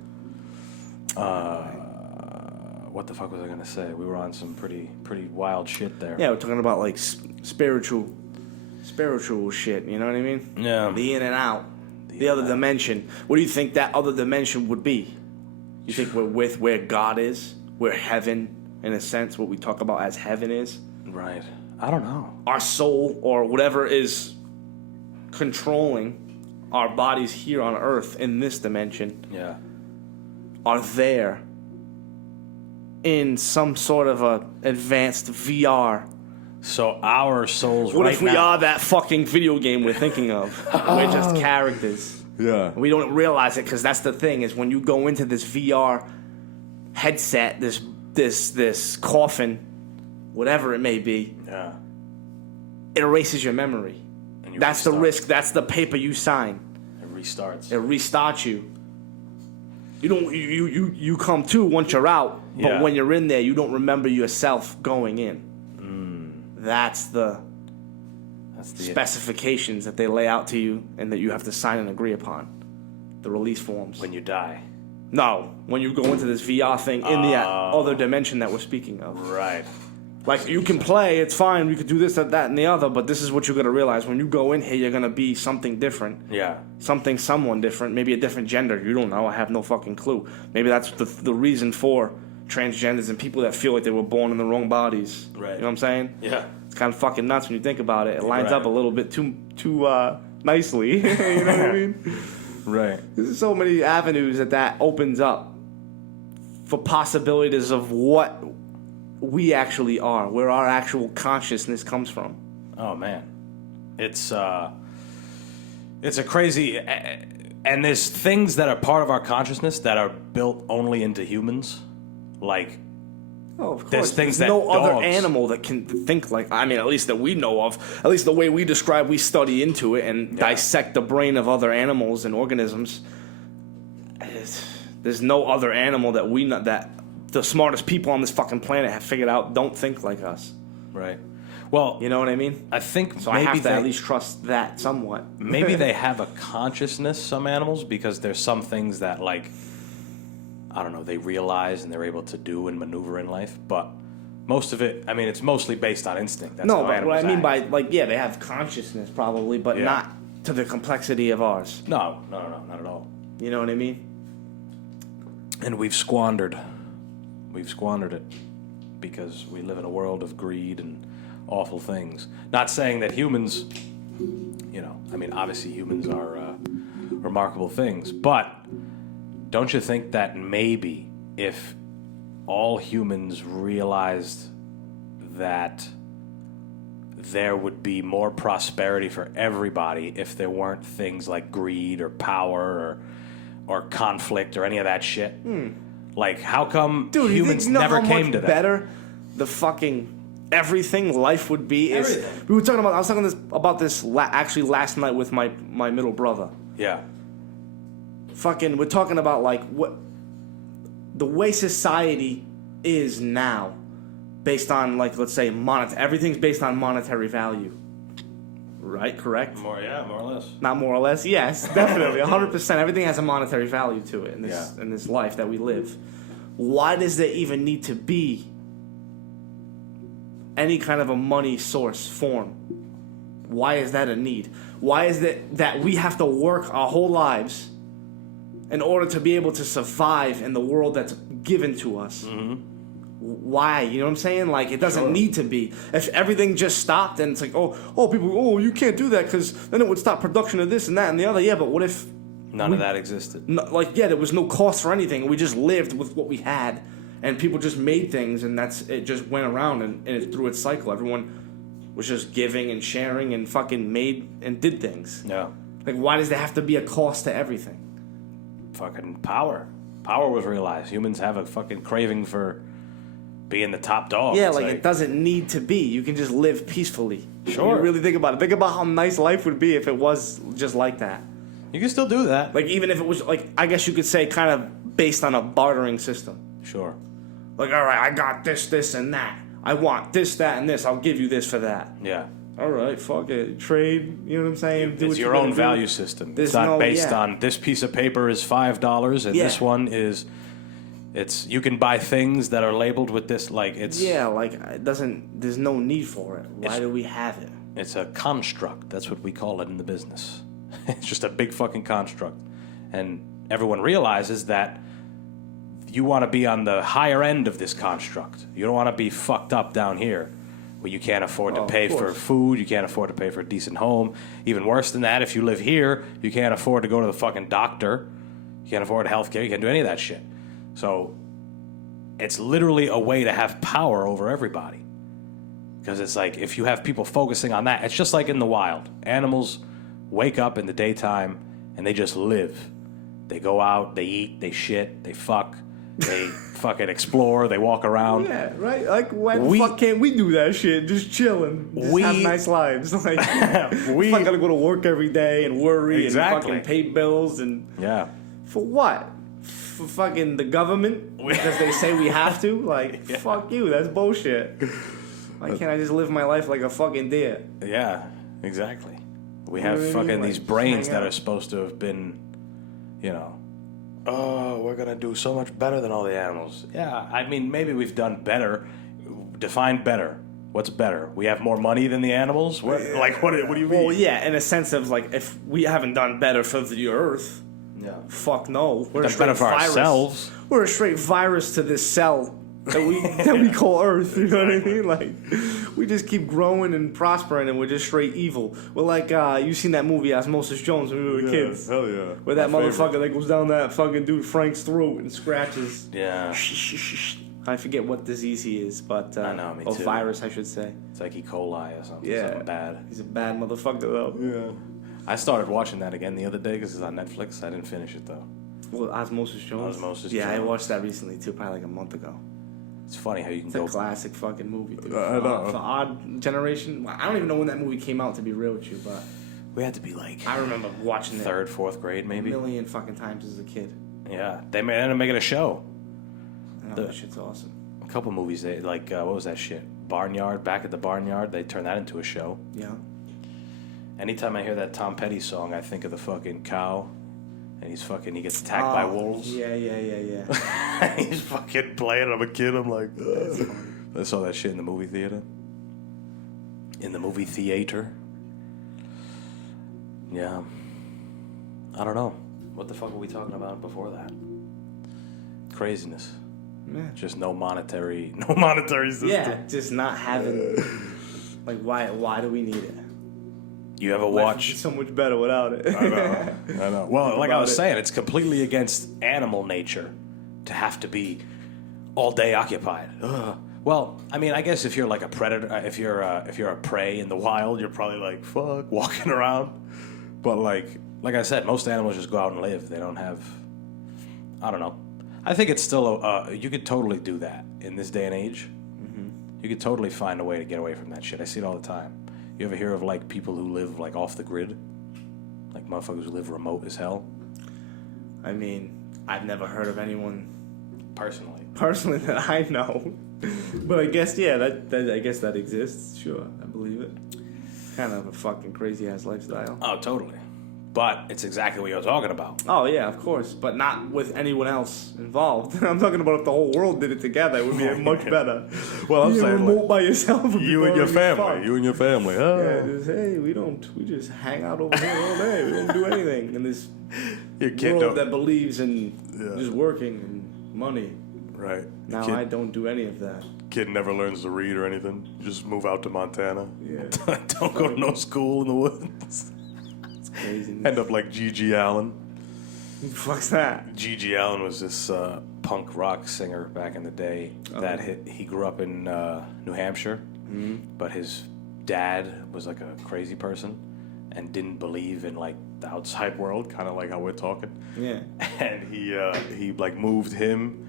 What the fuck was I gonna say? We were on some pretty wild shit there. Yeah, we're talking about like spiritual shit. You know what I mean? Yeah. The in and out, the other dimension. What do you think that other dimension would be? You think we're with where God is, where heaven, in a sense, what we talk about as heaven is? Right. I don't know. Our soul or whatever is controlling our bodies here on Earth in this dimension Yeah. are there in some sort of a advanced VR. So our souls What right if we now... are that fucking video game we're thinking of? We're just characters. Yeah. We don't realize it because that's the thing is when you go into this VR headset, this coffin, whatever it may be, Yeah. it erases your memory. And you That's the restart. risk. That's the paper you sign. It restarts. It restarts you. You don't. You come to once you're out, but Yeah. when you're in there, you don't remember yourself going in. That's the specifications that they lay out to you, and that you have to sign and agree upon. The release forms. When you die. No, when you go into this VR thing in the other dimension that we're speaking of. Right. Like, you can play, it's fine, you could do this, that, and the other, but this is what you're going to realize. When you go in here, you're going to be something different. Yeah. Someone different, maybe a different gender. You don't know, I have no fucking clue. Maybe that's the reason for transgenders and people that feel like they were born in the wrong bodies. Right. You know what I'm saying? Yeah. It's kind of fucking nuts when you think about it. It lines Right. up a little bit too nicely. You know what I mean? Right. There's so many avenues that opens up for possibilities of what we actually are, where our actual consciousness comes from. Oh man, it's a crazy, and there's things that are part of our consciousness that are built only into humans, like Oh, of course. There's things There's that no other dogs- animal that can think like. I mean, at least that we know of. At least the way we describe, we study into it and dissect the brain of other animals and organisms. There's no other animal that we know that the smartest people on this fucking planet have figured out don't think like us. right. Well, You know what I mean? I think So maybe I have to they, at least trust that somewhat. maybe they have a consciousness, some animals, because there's some things that, like, I don't know, they realize and they're able to do and maneuver in life, but most of it, I mean, it's mostly based on instinct. That's No, how but what animals I mean act. by, like, yeah, they have consciousness probably, but Yeah. not to the complexity of ours. No, not at all. You know what I mean? And we've squandered it because we live in a world of greed and awful things. Not saying that humans, I mean, obviously humans are remarkable things, but don't you think that maybe if all humans realized that there would be more prosperity for everybody if there weren't things like greed or power or conflict or any of that shit? Like, how come Dude, humans you know never how came much to that? better the fucking everything life would be? Everything. I was talking about this actually last night with my middle brother. Yeah. Fucking, we're talking about like what the way society is now, based on, like, let's say everything's based on monetary value. Right? Correct? More or less. Not more or less. Yes, definitely, 100%. Everything has a monetary value to it in Yeah. this life that we live. Why does there even need to be any kind of a money source form? Why is that a need? Why is it that we have to work our whole lives in order to be able to survive in the world that's given to us? Mm-hmm. Why? You know what I'm saying? Like, it doesn't Sure. need to be. If everything just stopped and it's like, people, you can't do that because then it would stop production of this and that and the other. Yeah, but what if, None of that existed. there was no cost for anything. We just lived with what we had, and people just made things, and it just went around and it through its cycle. Everyone was just giving and sharing and fucking made and did things. Yeah. Like, why does there have to be a cost to everything? Fucking power. Power was realized. Humans have a fucking craving for being the top dog. Yeah, It's like it doesn't need to be. You can just live peacefully. Sure. You really think about it. Think about how nice life would be if it was just like that. You can still do that. Like even if it was like, I guess you could say kind of based on a bartering system. Sure. Like, all right, I got this, and that. I want this, that, and this. I'll give you this for that. Yeah. All right, fuck it. Trade, you know what I'm saying? It's your own value system. It's not based on this piece of paper is $5 and this one is... you can buy things that are labeled with this, like it's... Yeah, like it doesn't... There's no need for it. Why do we have it? It's a construct. That's what we call it in the business. It's just a big fucking construct. And everyone realizes that you want to be on the higher end of this construct. You don't want to be fucked up down here where you can't afford to pay for food, you can't afford to pay for a decent home. Even worse than that, if you live here, you can't afford to go to the fucking doctor. You can't afford health care. You can't do any of that shit. So it's literally a way to have power over everybody. Because it's like, if you have people focusing on that, it's just like in the wild. Animals wake up in the daytime and they just live. They go out, they eat, they shit, they fuck, they fucking explore, they walk around. Yeah, right? Like, why the fuck can't we do that shit? Just chilling. Just have nice lives. Like, we gotta go to work every day and worry and fucking pay bills and... Yeah. For what? For fucking the government? Because they say we have to? Like, fuck you, that's bullshit. Why can't I just live my life like a fucking deer? Yeah, exactly. We have fucking these brains that are supposed to have been, oh, we're going to do so much better than all the animals. Yeah, I mean, maybe we've done better. Define better. What's better? We have more money than the animals? What do you mean? Well, yeah, in a sense of, like, if we haven't done better for the earth, fuck no. We're done better for ourselves. We're a straight virus to this cell that we call Earth, you know what I mean? Like, we just keep growing and prospering, and we're just straight evil. We're like, you seen that movie Osmosis Jones when we were kids? Hell yeah. Where that motherfucker that goes down that fucking dude Frank's throat and scratches. Yeah. I forget what disease he is, but I know, me too. Virus, I should say. It's like E. coli or something. Yeah, something bad. He's a bad motherfucker though. Yeah. I started watching that again the other day because it's on Netflix. I didn't finish it though. Well, Osmosis Jones. Yeah, I watched that recently too, probably like a month ago. It's funny how you can It's a classic fucking movie, dude. I know. For Odd Generation, I don't even know when that movie came out, to be real with you, but we had to be like... I remember watching it. 3rd, 4th grade, maybe? A million fucking times as a kid. Yeah. They ended up making a show. Oh, that shit's awesome. A couple movies, what was that shit? Barnyard, Back at the Barnyard, they turned that into a show. Yeah. Anytime I hear that Tom Petty song, I think of the fucking cow. And he gets attacked by wolves. Yeah. He's fucking playing. I'm a kid. I'm like, ugh. I saw that shit in the movie theater. Yeah. I don't know. What the fuck were we talking about before that? Craziness. Yeah. Just no monetary system. Yeah, just not having... like, why do we need it? You ever watch... It's so much better without it. I know. Well, like I was saying, it's completely against animal nature to have to be all day occupied. Ugh. Well, I mean, I guess if you're like a predator, if you're a prey in the wild, you're probably like, fuck, walking around. But like I said, most animals just go out and live. They don't have... I don't know. I think it's still... you could totally do that in this day and age. Mm-hmm. You could totally find a way to get away from that shit. I see it all the time. You ever hear of, like, people who live, like, off the grid? Like, motherfuckers who live remote as hell? I mean, I've never heard of anyone... Personally that I know. But I guess, I guess that exists. Sure, I believe it. Kind of a fucking crazy-ass lifestyle. Oh, totally. But it's exactly what you're talking about. Oh, yeah, of course. But not with anyone else involved. I'm talking about if the whole world did it together, it would be much better. Well, I'm saying... remote by yourself. You and your family. You and your family. Oh. Yeah, just, hey, we just hang out over here all day. We don't do anything in this world that believes in just working and money. Right. Now I don't do any of that. Kid never learns to read or anything. Just move out to Montana. Yeah. Don't go to no school in the woods. Craziness. End up like G.G. Allen. Who the fuck's that? G.G. Allen was this punk rock singer back in the day that he grew up in New Hampshire, but his dad was like a crazy person and didn't believe in like the outside world, kind of like how we're talking. Yeah. And he like moved him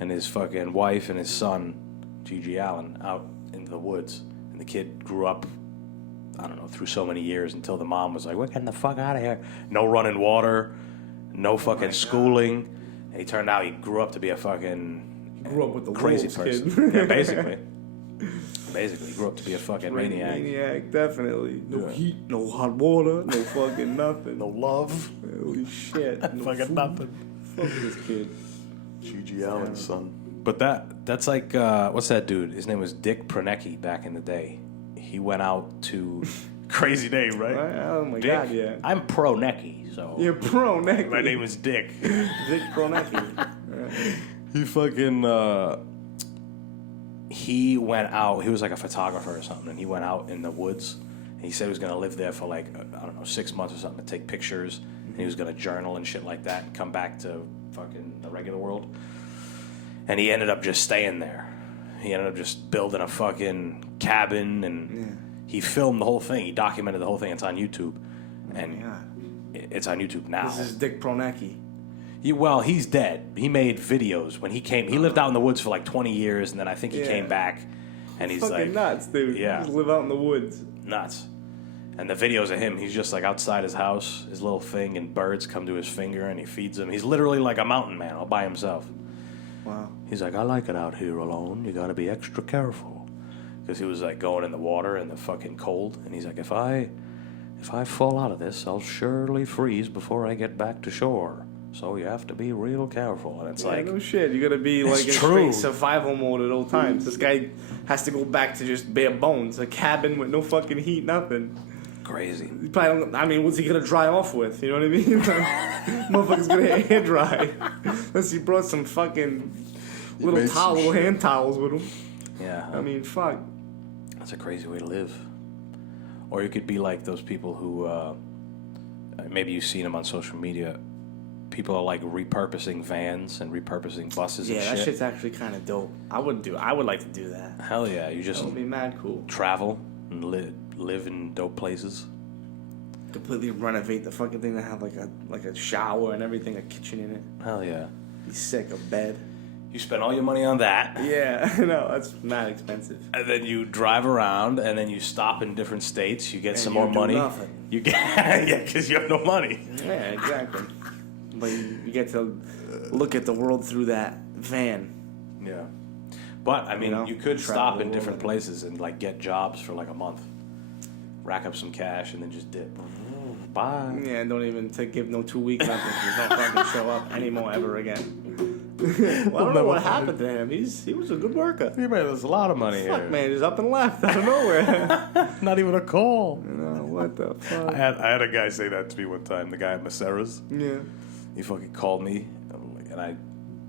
and his fucking wife and his son G.G. Allen, out into the woods. And the kid grew up, I don't know, through so many years until the mom was like, we're getting the fuck out of here. No running water, no fucking schooling. And he turned out he grew up to be a fucking Grew up with the crazy wolves, person. kid. Yeah, basically. Basically, he grew up to be a fucking maniac. Maniac, definitely. No heat, no hot water, no fucking nothing. No love. Holy shit. No fucking food. nothing. Fuck this kid. G.G. Allen's son. But that's like, what's that dude? His name was Dick Pronecki back in the day. He went out to... Crazy name, right? Oh my Dick? God, yeah. I'm Pronecki, so... You're Pronecki. My name is Dick. Dick Pronecki. He fucking, he went out, he was like a photographer or something, and he went out in the woods, and he said he was going to live there for like, I don't know, 6 months or something, to take pictures, and he was going to journal and shit like that, and come back to fucking the regular world. And he ended up just staying there. He ended up just building a fucking cabin, and he filmed the whole thing. He documented the whole thing. It's on YouTube. And it's on YouTube now. This is Dick Pronecki. Well, he's dead. He made videos when he came. He lived out in the woods for like 20 years, and then I think he came back, and he's fucking like... nuts, dude. Yeah. Just live out in the woods. Nuts. And the videos of him, he's just like outside his house, his little thing, and birds come to his finger, and he feeds them. He's literally like a mountain man all by himself. Wow. He's like, I like it out here alone. You gotta be extra careful. Because he was like going in the water in the fucking cold, and he's like, if I fall out of this, I'll surely freeze before I get back to shore. So you have to be real careful. And it's like, no shit. You gotta be like in straight survival mode at all times. This guy has to go back to just bare bones, a cabin with no fucking heat, nothing. Crazy. He probably don't, I mean, what's he gonna dry off with? You know what I mean? Motherfucker's gonna air dry. Unless he brought some fucking little hand towels with him. Yeah. I mean, fuck. That's a crazy way to live. Or you could be like those people who, maybe you've seen them on social media. People are like repurposing vans and repurposing buses and shit. Yeah, that shit's actually kind of dope. I would like to do that. Hell yeah. You just That would be mad cool. travel and live in dope places. Completely renovate the fucking thing to have like a shower and everything, a kitchen in it. Hell yeah. Be sick, a bed. You spend all your money on that. Yeah, no, that's mad expensive. And then you drive around, and then you stop in different states. You get some more money. Nothing. You get yeah, because you have no money. Yeah, exactly. But you get to look at the world through that van. Yeah. But I mean, you could stop in different bit. places and like get jobs for like a month, rack up some cash, and then just dip. Bye. Yeah, don't even give no 2 weeks nothing. He's not fucking show up anymore ever again. Well, I don't know what happened to him. He was a good worker. He made us a lot of money Fuck, here. man, he's up and left out of nowhere. Not even a call. You know, what the fuck? I had a guy say that to me one time. The guy at Macera's. Yeah. He fucking called me, and I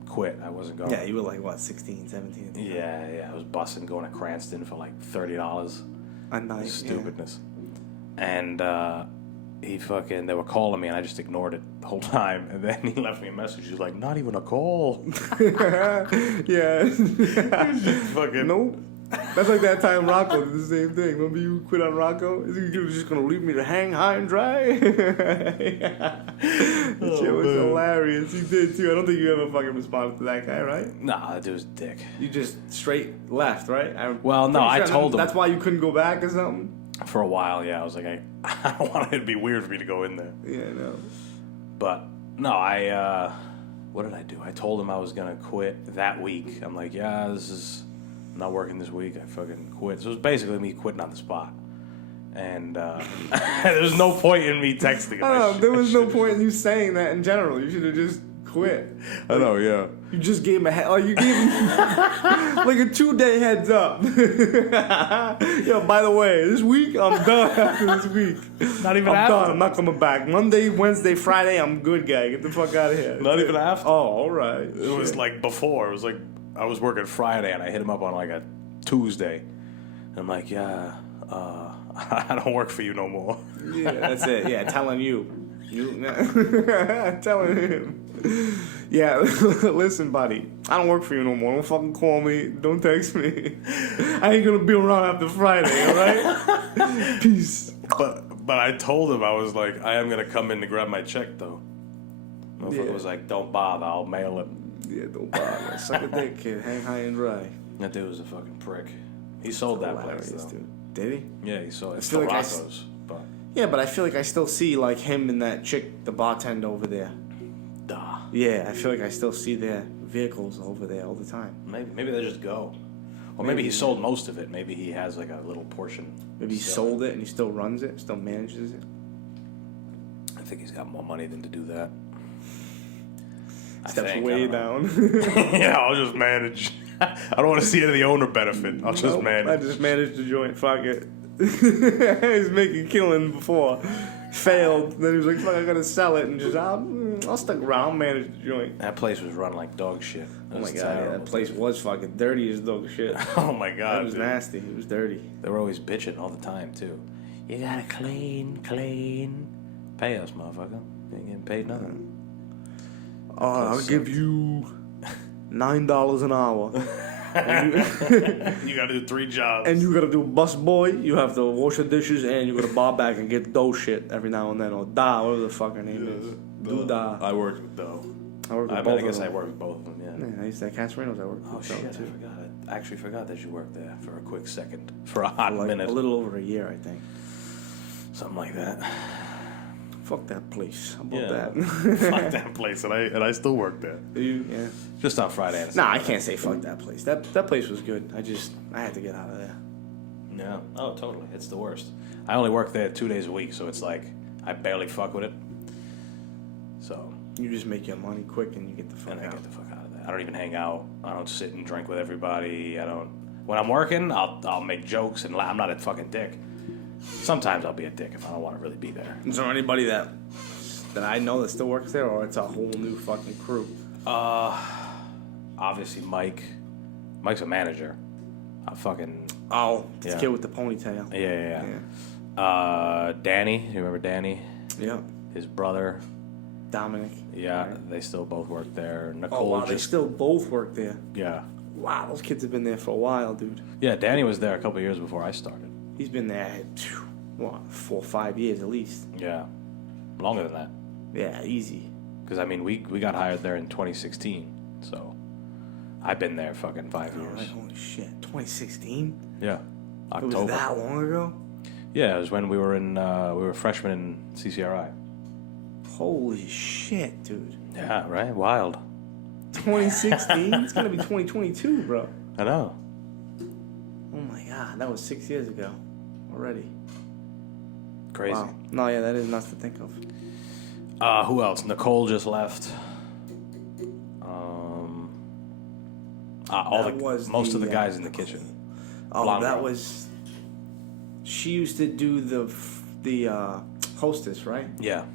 quit. I wasn't going. Yeah, you were like, what, 16, 17? Yeah. I was busting, going to Cranston for like $30. A night. Stupidness. And they were calling me, and I just ignored it the whole time. And then he left me a message. He's like, not even a call. Yeah. Fucking Nope. That's like that time Rocco did the same thing. Remember you quit on Rocco? Is he just gonna leave me to hang high and dry? Yeah. That shit was hilarious. You did too. I don't think you ever fucking responded to that guy, right? Nah, that dude was a dick. You just straight left, right? Well, no, I told him. That's why you couldn't go back or something? For a while, yeah. I was like, I don't want it to be weird for me to go in there. Yeah, no. But, no, what did I do? I told him I was going to quit that week. I'm like, yeah, I'm not working this week. I fucking quit. So it was basically me quitting on the spot. And there's no point in me texting him. I know, there was no point in you saying that in general. You should have just quit. I know, yeah. You just gave him you gave him like a 2-day heads up. Yo, by the way, this week I'm done after this week. Not even I'm after? done. I'm not coming back. Monday, Wednesday, Friday, I'm good, guy. Get the fuck out of here. Not even after? Oh, all right. It was like before. It was like I was working Friday, and I hit him up on like a Tuesday. And I'm like, yeah, I don't work for you no more. Yeah, that's it. Yeah, telling you. Telling him. Yeah, listen, buddy. I don't work for you no more. Don't fucking call me. Don't text me. I ain't gonna be around after Friday, alright? Peace. But I told him, I was like, I am gonna come in to grab my check though. Motherfucker was like, don't bother, I'll mail it. Yeah, don't bother. Suck a dick, kid. Hang high and dry. That dude was a fucking prick. He sold that place, though. Dude. Did he? Yeah, he sold it. It's feel still like Rocco's, but... Yeah, but I feel like I still see, like, him and that chick, the bartender over there. Duh. Yeah, I feel like I still see their vehicles over there all the time. Maybe they just go. Or maybe he sold most of it. Maybe he has, like, a little portion. Maybe he sold it and he still runs it, still manages it. I think he's got more money than to do that. Steps way down. Yeah, I'll just manage. I don't want to see any of the owner benefit. I'll just manage. I just managed the joint. Fuck it. He was making a killing before. Failed. Then he was like, fuck, I gotta sell it. And just, I'll stick around. I'll manage the joint. That place was run like dog shit. Oh my god, yeah, that place was fucking dirty as dog shit. Oh my god, That was nasty. It was dirty. They were always bitching all the time, too. You gotta clean. Pay us, motherfucker. You ain't getting paid nothing. I'll give you $9 an hour. You gotta do 3 jobs. And you gotta do bus boy, you have to wash the dishes, and you gotta bar back and get dough shit every now and then, or da, whatever the fuck her name is. Do da. I worked with dough. I guess I worked with both of them, yeah. Yeah, I used to at Castorinos, I worked with Oh shit, too. I forgot. I actually forgot that you worked there for a quick second. For a hot minute. A little over a year, I think. Something like that. Fuck that place. How about that? Fuck that place, and I still work there. Yeah. Just on Friday. And Nah, I can't say fuck that place. That place was good. I had to get out of there. Yeah. Oh, totally. It's the worst. I only work there 2 days a week, so it's like I barely fuck with it. So. You just make your money quick and you get the fuck out. And I get the fuck out of there. I don't even hang out. I don't sit and drink with everybody. I don't. When I'm working, I'll make jokes and I'm not a fucking dick. Sometimes I'll be a dick if I don't want to really be there. Is there anybody that I know that still works there, or it's a whole new fucking crew? Obviously Mike. Mike's a manager. The kid with the ponytail. Yeah. Danny, you remember Danny? Yeah. His brother. Dominic. Yeah, they still both work there. Nicole. Oh wow, they still both work there. Yeah. Wow, those kids have been there for a while, dude. Yeah, Danny was there a couple of years before I started. He's been there, 4 or 5 years at least. Yeah, longer than that. Yeah, easy. Because, I mean, we got hired there in 2016, so I've been there fucking 5 years. Right, holy shit, 2016? Yeah, October. It was that long ago? Yeah, it was when we were freshmen in CCRI. Holy shit, dude. Yeah, right? Wild. 2016? It's gonna be 2022, bro. I know. Oh my god, that was 6 years ago already. Crazy. Wow. No, yeah, that is nuts to think of. Who else? Nicole just left. Most of the guys in the kitchen. Oh, Blonde that girl. was. She used to do the hostess, right? Yeah.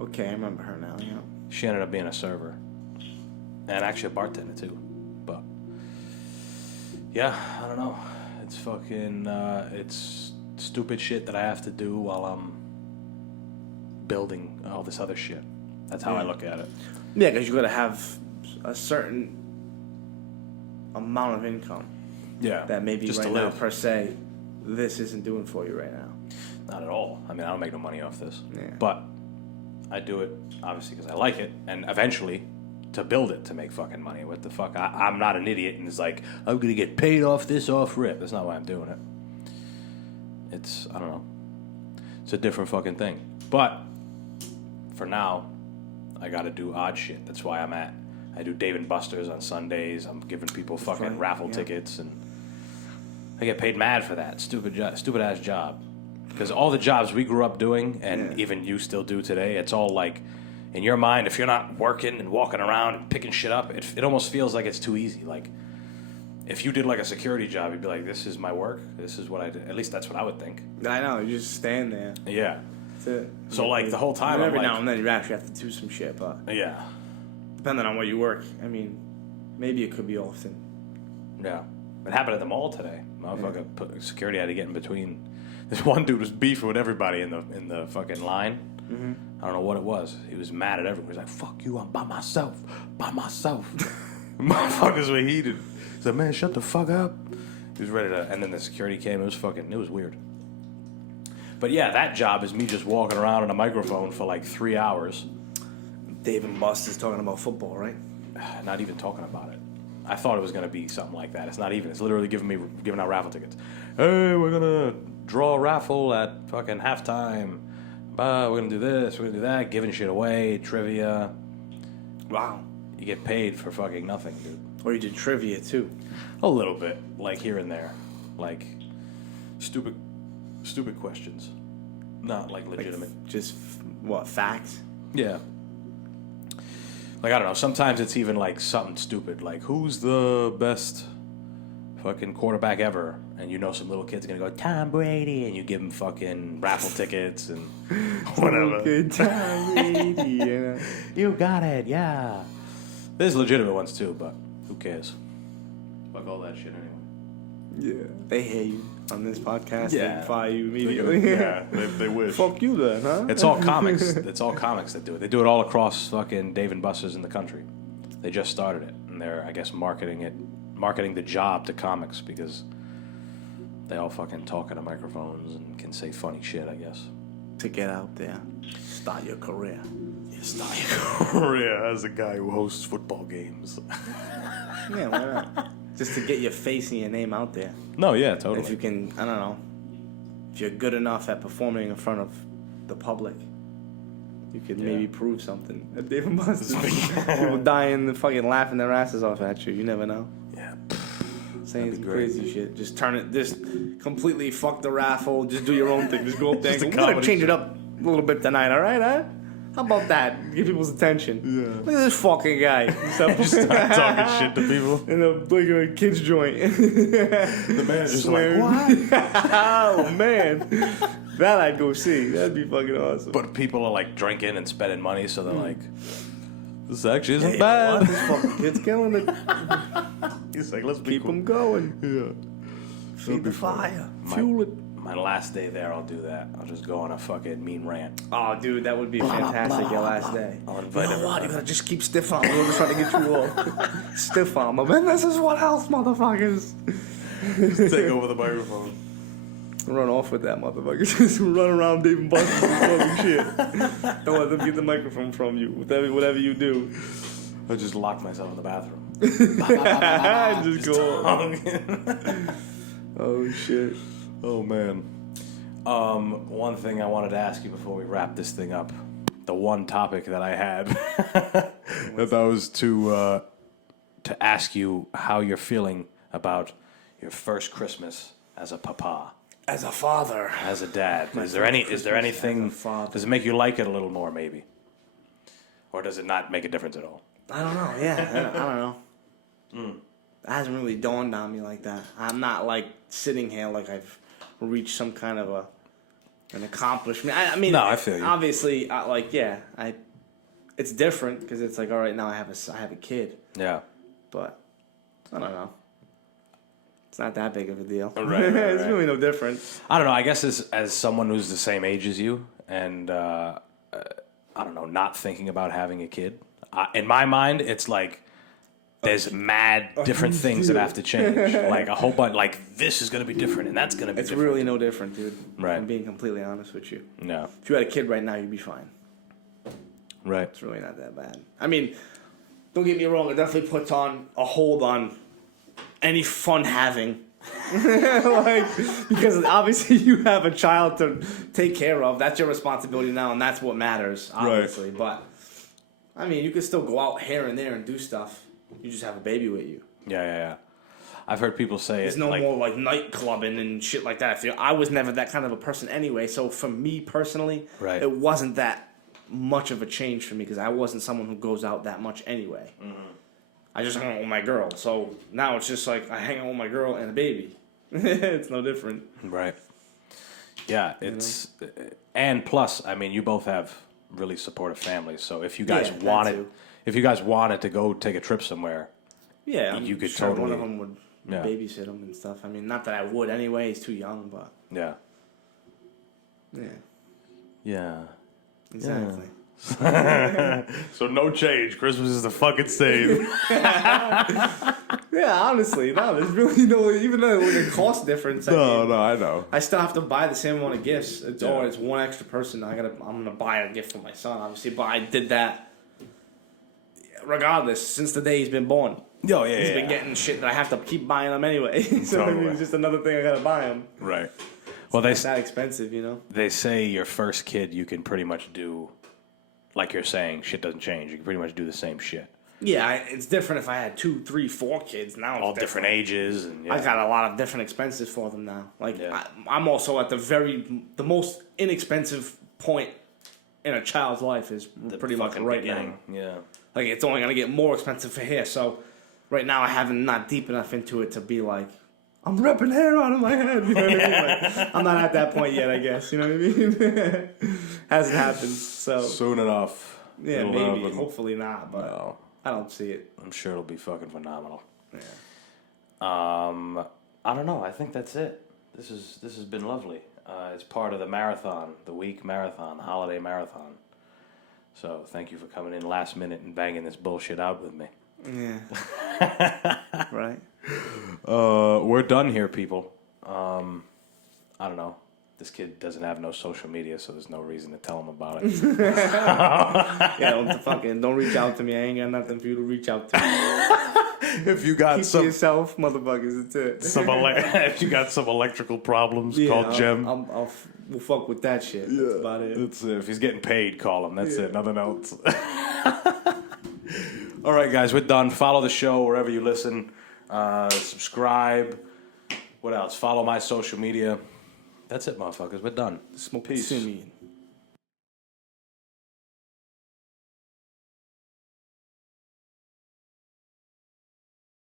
Okay, I remember her now. Yeah. She ended up being a server, and actually a bartender too. But yeah, I don't know. It's fucking it's stupid shit that I have to do while I'm building all this other shit. That's how I look at it. Yeah, because you got to have a certain amount of income. Yeah. That maybe just right to now, live. per se, this isn't doing for you right now. Not at all. I mean, I don't make no money off this. Yeah. But I do it, obviously, because I like it, and eventually to build it to make fucking money. What the fuck? I'm not an idiot, and it's like, I'm going to get paid off this off rip. That's not why I'm doing it. It's, I don't know. It's a different fucking thing. But for now, I got to do odd shit. That's why I do Dave & Buster's on Sundays. I'm giving people fucking raffle tickets, and I get paid mad for that. Stupid ass job. Because all the jobs we grew up doing, and even you still do today, it's all like, in your mind, if you're not working and walking around and picking shit up, it almost feels like it's too easy. Like, if you did like a security job, you'd be like, this is my work. This is what I do. At least that's what I would think. I know, you just stand there. Yeah. That's it. So, like, the whole time, every I'm like, now and then you actually have to do some shit, but yeah. depending on where you work, I mean, maybe it could be often. Yeah. It happened at the mall today. Motherfucker, security had to get in between. This one dude was beefing with everybody in the fucking line. Mm-hmm. I don't know what it was. He was mad at everyone. He was like, fuck you, I'm by myself. Motherfuckers were heated. He said, man, shut the fuck up. He was ready to, and then the security came. It was weird. But yeah, that job is me just walking around on a microphone for like 3 hours. Dave & Buster's talking about football, right? Not even talking about it. I thought it was going to be something like that. It's not even. It's literally giving out raffle tickets. Hey, we're going to draw a raffle at fucking halftime. We're going to do this, we're going to do that. Giving shit away, trivia. Wow. You get paid for fucking nothing, dude. Or you did trivia, too. A little bit. Like here and there. Like stupid questions. Not like legitimate. Like just, what, facts? Yeah. Like, I don't know. Sometimes it's even like something stupid. Like, who's the best fucking quarterback ever? And you know some little kid's going to go, Tom Brady. And you give him fucking raffle tickets and whatever. Good Tom Brady. Yeah. You got it, yeah. There's legitimate ones too, but who cares? Fuck all that shit anyway. Yeah. They hate you on this podcast. Yeah. They fire you immediately. Yeah, they wish. Fuck you then, huh? It's all comics. It's all comics that do it. They do it all across fucking Dave and Buster's in the country. They just started it, and they're, I guess, marketing the job to comics because they all fucking talk into microphones and can say funny shit, I guess. To get out there, start your career. Start your career as a guy who hosts football games. Yeah, why not? Just to get your face and your name out there. No, yeah, totally. If you can, I don't know, if you're good enough at performing in front of the public, you could maybe prove something at Dave and Buster's. People dying and fucking laughing their asses off at you. You never know. Yeah. Saying some crazy shit. Just turn it, just completely fuck the raffle. Just do your own thing. Just go up there and go, we're going to change it up a little bit tonight, all right, huh? How about that? Get people's attention. Yeah. Look at this fucking guy. Just start talking shit to people. In a kid's joint. The manager's like, what? Oh, man. That I'd go see. That'd be fucking awesome. But people are like drinking and spending money, so they're like, this actually isn't Hey, bad. This fucking kid's killing it. He's like, let's Keep them going. Yeah. Feed the fire. Fuel it. My last day there, I'll do that. I'll just go on a fucking mean rant. Oh, dude, that would be fantastic, your last day. I'll invite everyone. You gotta just keep stiff arm. We're just trying to get you off. Stiff arm. Man, this is what else, motherfuckers. Just take over the microphone. Run off with that motherfucker. Just run around Dave and Buster's and talking shit. Don't let them get the microphone from you. Whatever you do. I just lock myself in the bathroom. Just go on. Oh, shit. Oh, man. One thing I wanted to ask you before we wrap this thing up. The one topic that I had that was to ask you how you're feeling about your first Christmas as a papa. As a father. As a dad. Is there anything, does it make you like it a little more, maybe? Or does it not make a difference at all? I don't know, yeah. I don't know. It hasn't really dawned on me like that. I'm not, sitting here like I've reached some kind of an accomplishment. I mean, no, I feel you. Obviously, it's different because it's like, all right, now I have a kid. Yeah. But, I don't know. It's not that big of a deal. Right. It's really no different. I don't know. I guess as someone who's the same age as you, and I don't know, not thinking about having a kid. In my mind, it's like there's mad different things that have to change. Like a whole bunch. Like this is going to be different, and that's going to be. It's different. really no different, dude. Right. I'm being completely honest with you. No. If you had a kid right now, you'd be fine. Right. It's really not that bad. I mean, don't get me wrong. It definitely puts on a hold on any fun having. Because obviously you have a child to take care of. That's your responsibility now, and that's what matters, obviously. Right. But, I mean, you can still go out here and there and do stuff. You just have a baby with you. Yeah. I've heard people say there's no more night clubbing and shit like that. I was never that kind of a person anyway, so for me personally, it wasn't that much of a change for me because I wasn't someone who goes out that much anyway. Mm-hmm. I just hung out with my girl. So now it's just like I hang out with my girl and a baby. It's no different. Right. Yeah, it's... And plus, I mean, you both have really supportive families. So if you guys wanted to go take a trip somewhere, you could totally... one of them would babysit them and stuff. I mean, not that I would anyway. He's too young, but... Yeah. Yeah. Exactly. So no change. Christmas is the fucking same. Yeah, honestly, no, there's really no, even though it costs difference. No, I know. I still have to buy the same amount of gifts. It's always one extra person. I'm gonna buy a gift for my son, obviously, but I did that regardless, since the day he's been born. Oh, yeah, He's been getting shit that I have to keep buying him anyway. So I mean, Totally. it's just another thing I gotta buy him. Right. Well, It's that expensive, you know? they say your first kid you can pretty much do, like you're saying, shit doesn't change. You can pretty much do the same shit. Yeah, it's different if I had 2, 3, 4 kids. Now All it's different ages. And I got a lot of different expenses for them now. Like Yeah. I'm also at the most inexpensive point in a child's life is pretty much fucking right beginning. now. Yeah. Like it's only gonna get more expensive for hair. So right now I haven't not deep enough into it to be like I'm ripping hair out of my head. You know what I mean? Like, I'm not at that point yet. I guess you know what I mean. Hasn't happened. So Soon enough. yeah, it'll maybe. happen. Hopefully not. But No. I don't see it. I'm sure it'll be fucking phenomenal. Yeah. I don't know. I think that's it. This has been lovely. It's part of the marathon, the week marathon, holiday marathon. So thank you for coming in last minute and banging this bullshit out with me. Yeah. Right. We're done here, people. I don't know. This kid doesn't have no social media, so there's no reason to tell him about it. Yeah, don't reach out to me. I ain't got nothing for you to reach out to me. If you got Keep to yourself, motherfuckers. That's it. if you got some electrical problems, call Jem. We'll fuck with that shit. That's about it. That's it. If he's getting paid, call him. That's it. Nothing else. All right, guys, we're done. Follow the show wherever you listen. Subscribe. What else? Follow my social media. That's it, motherfuckers. We're done. Smoke Peace. Simian.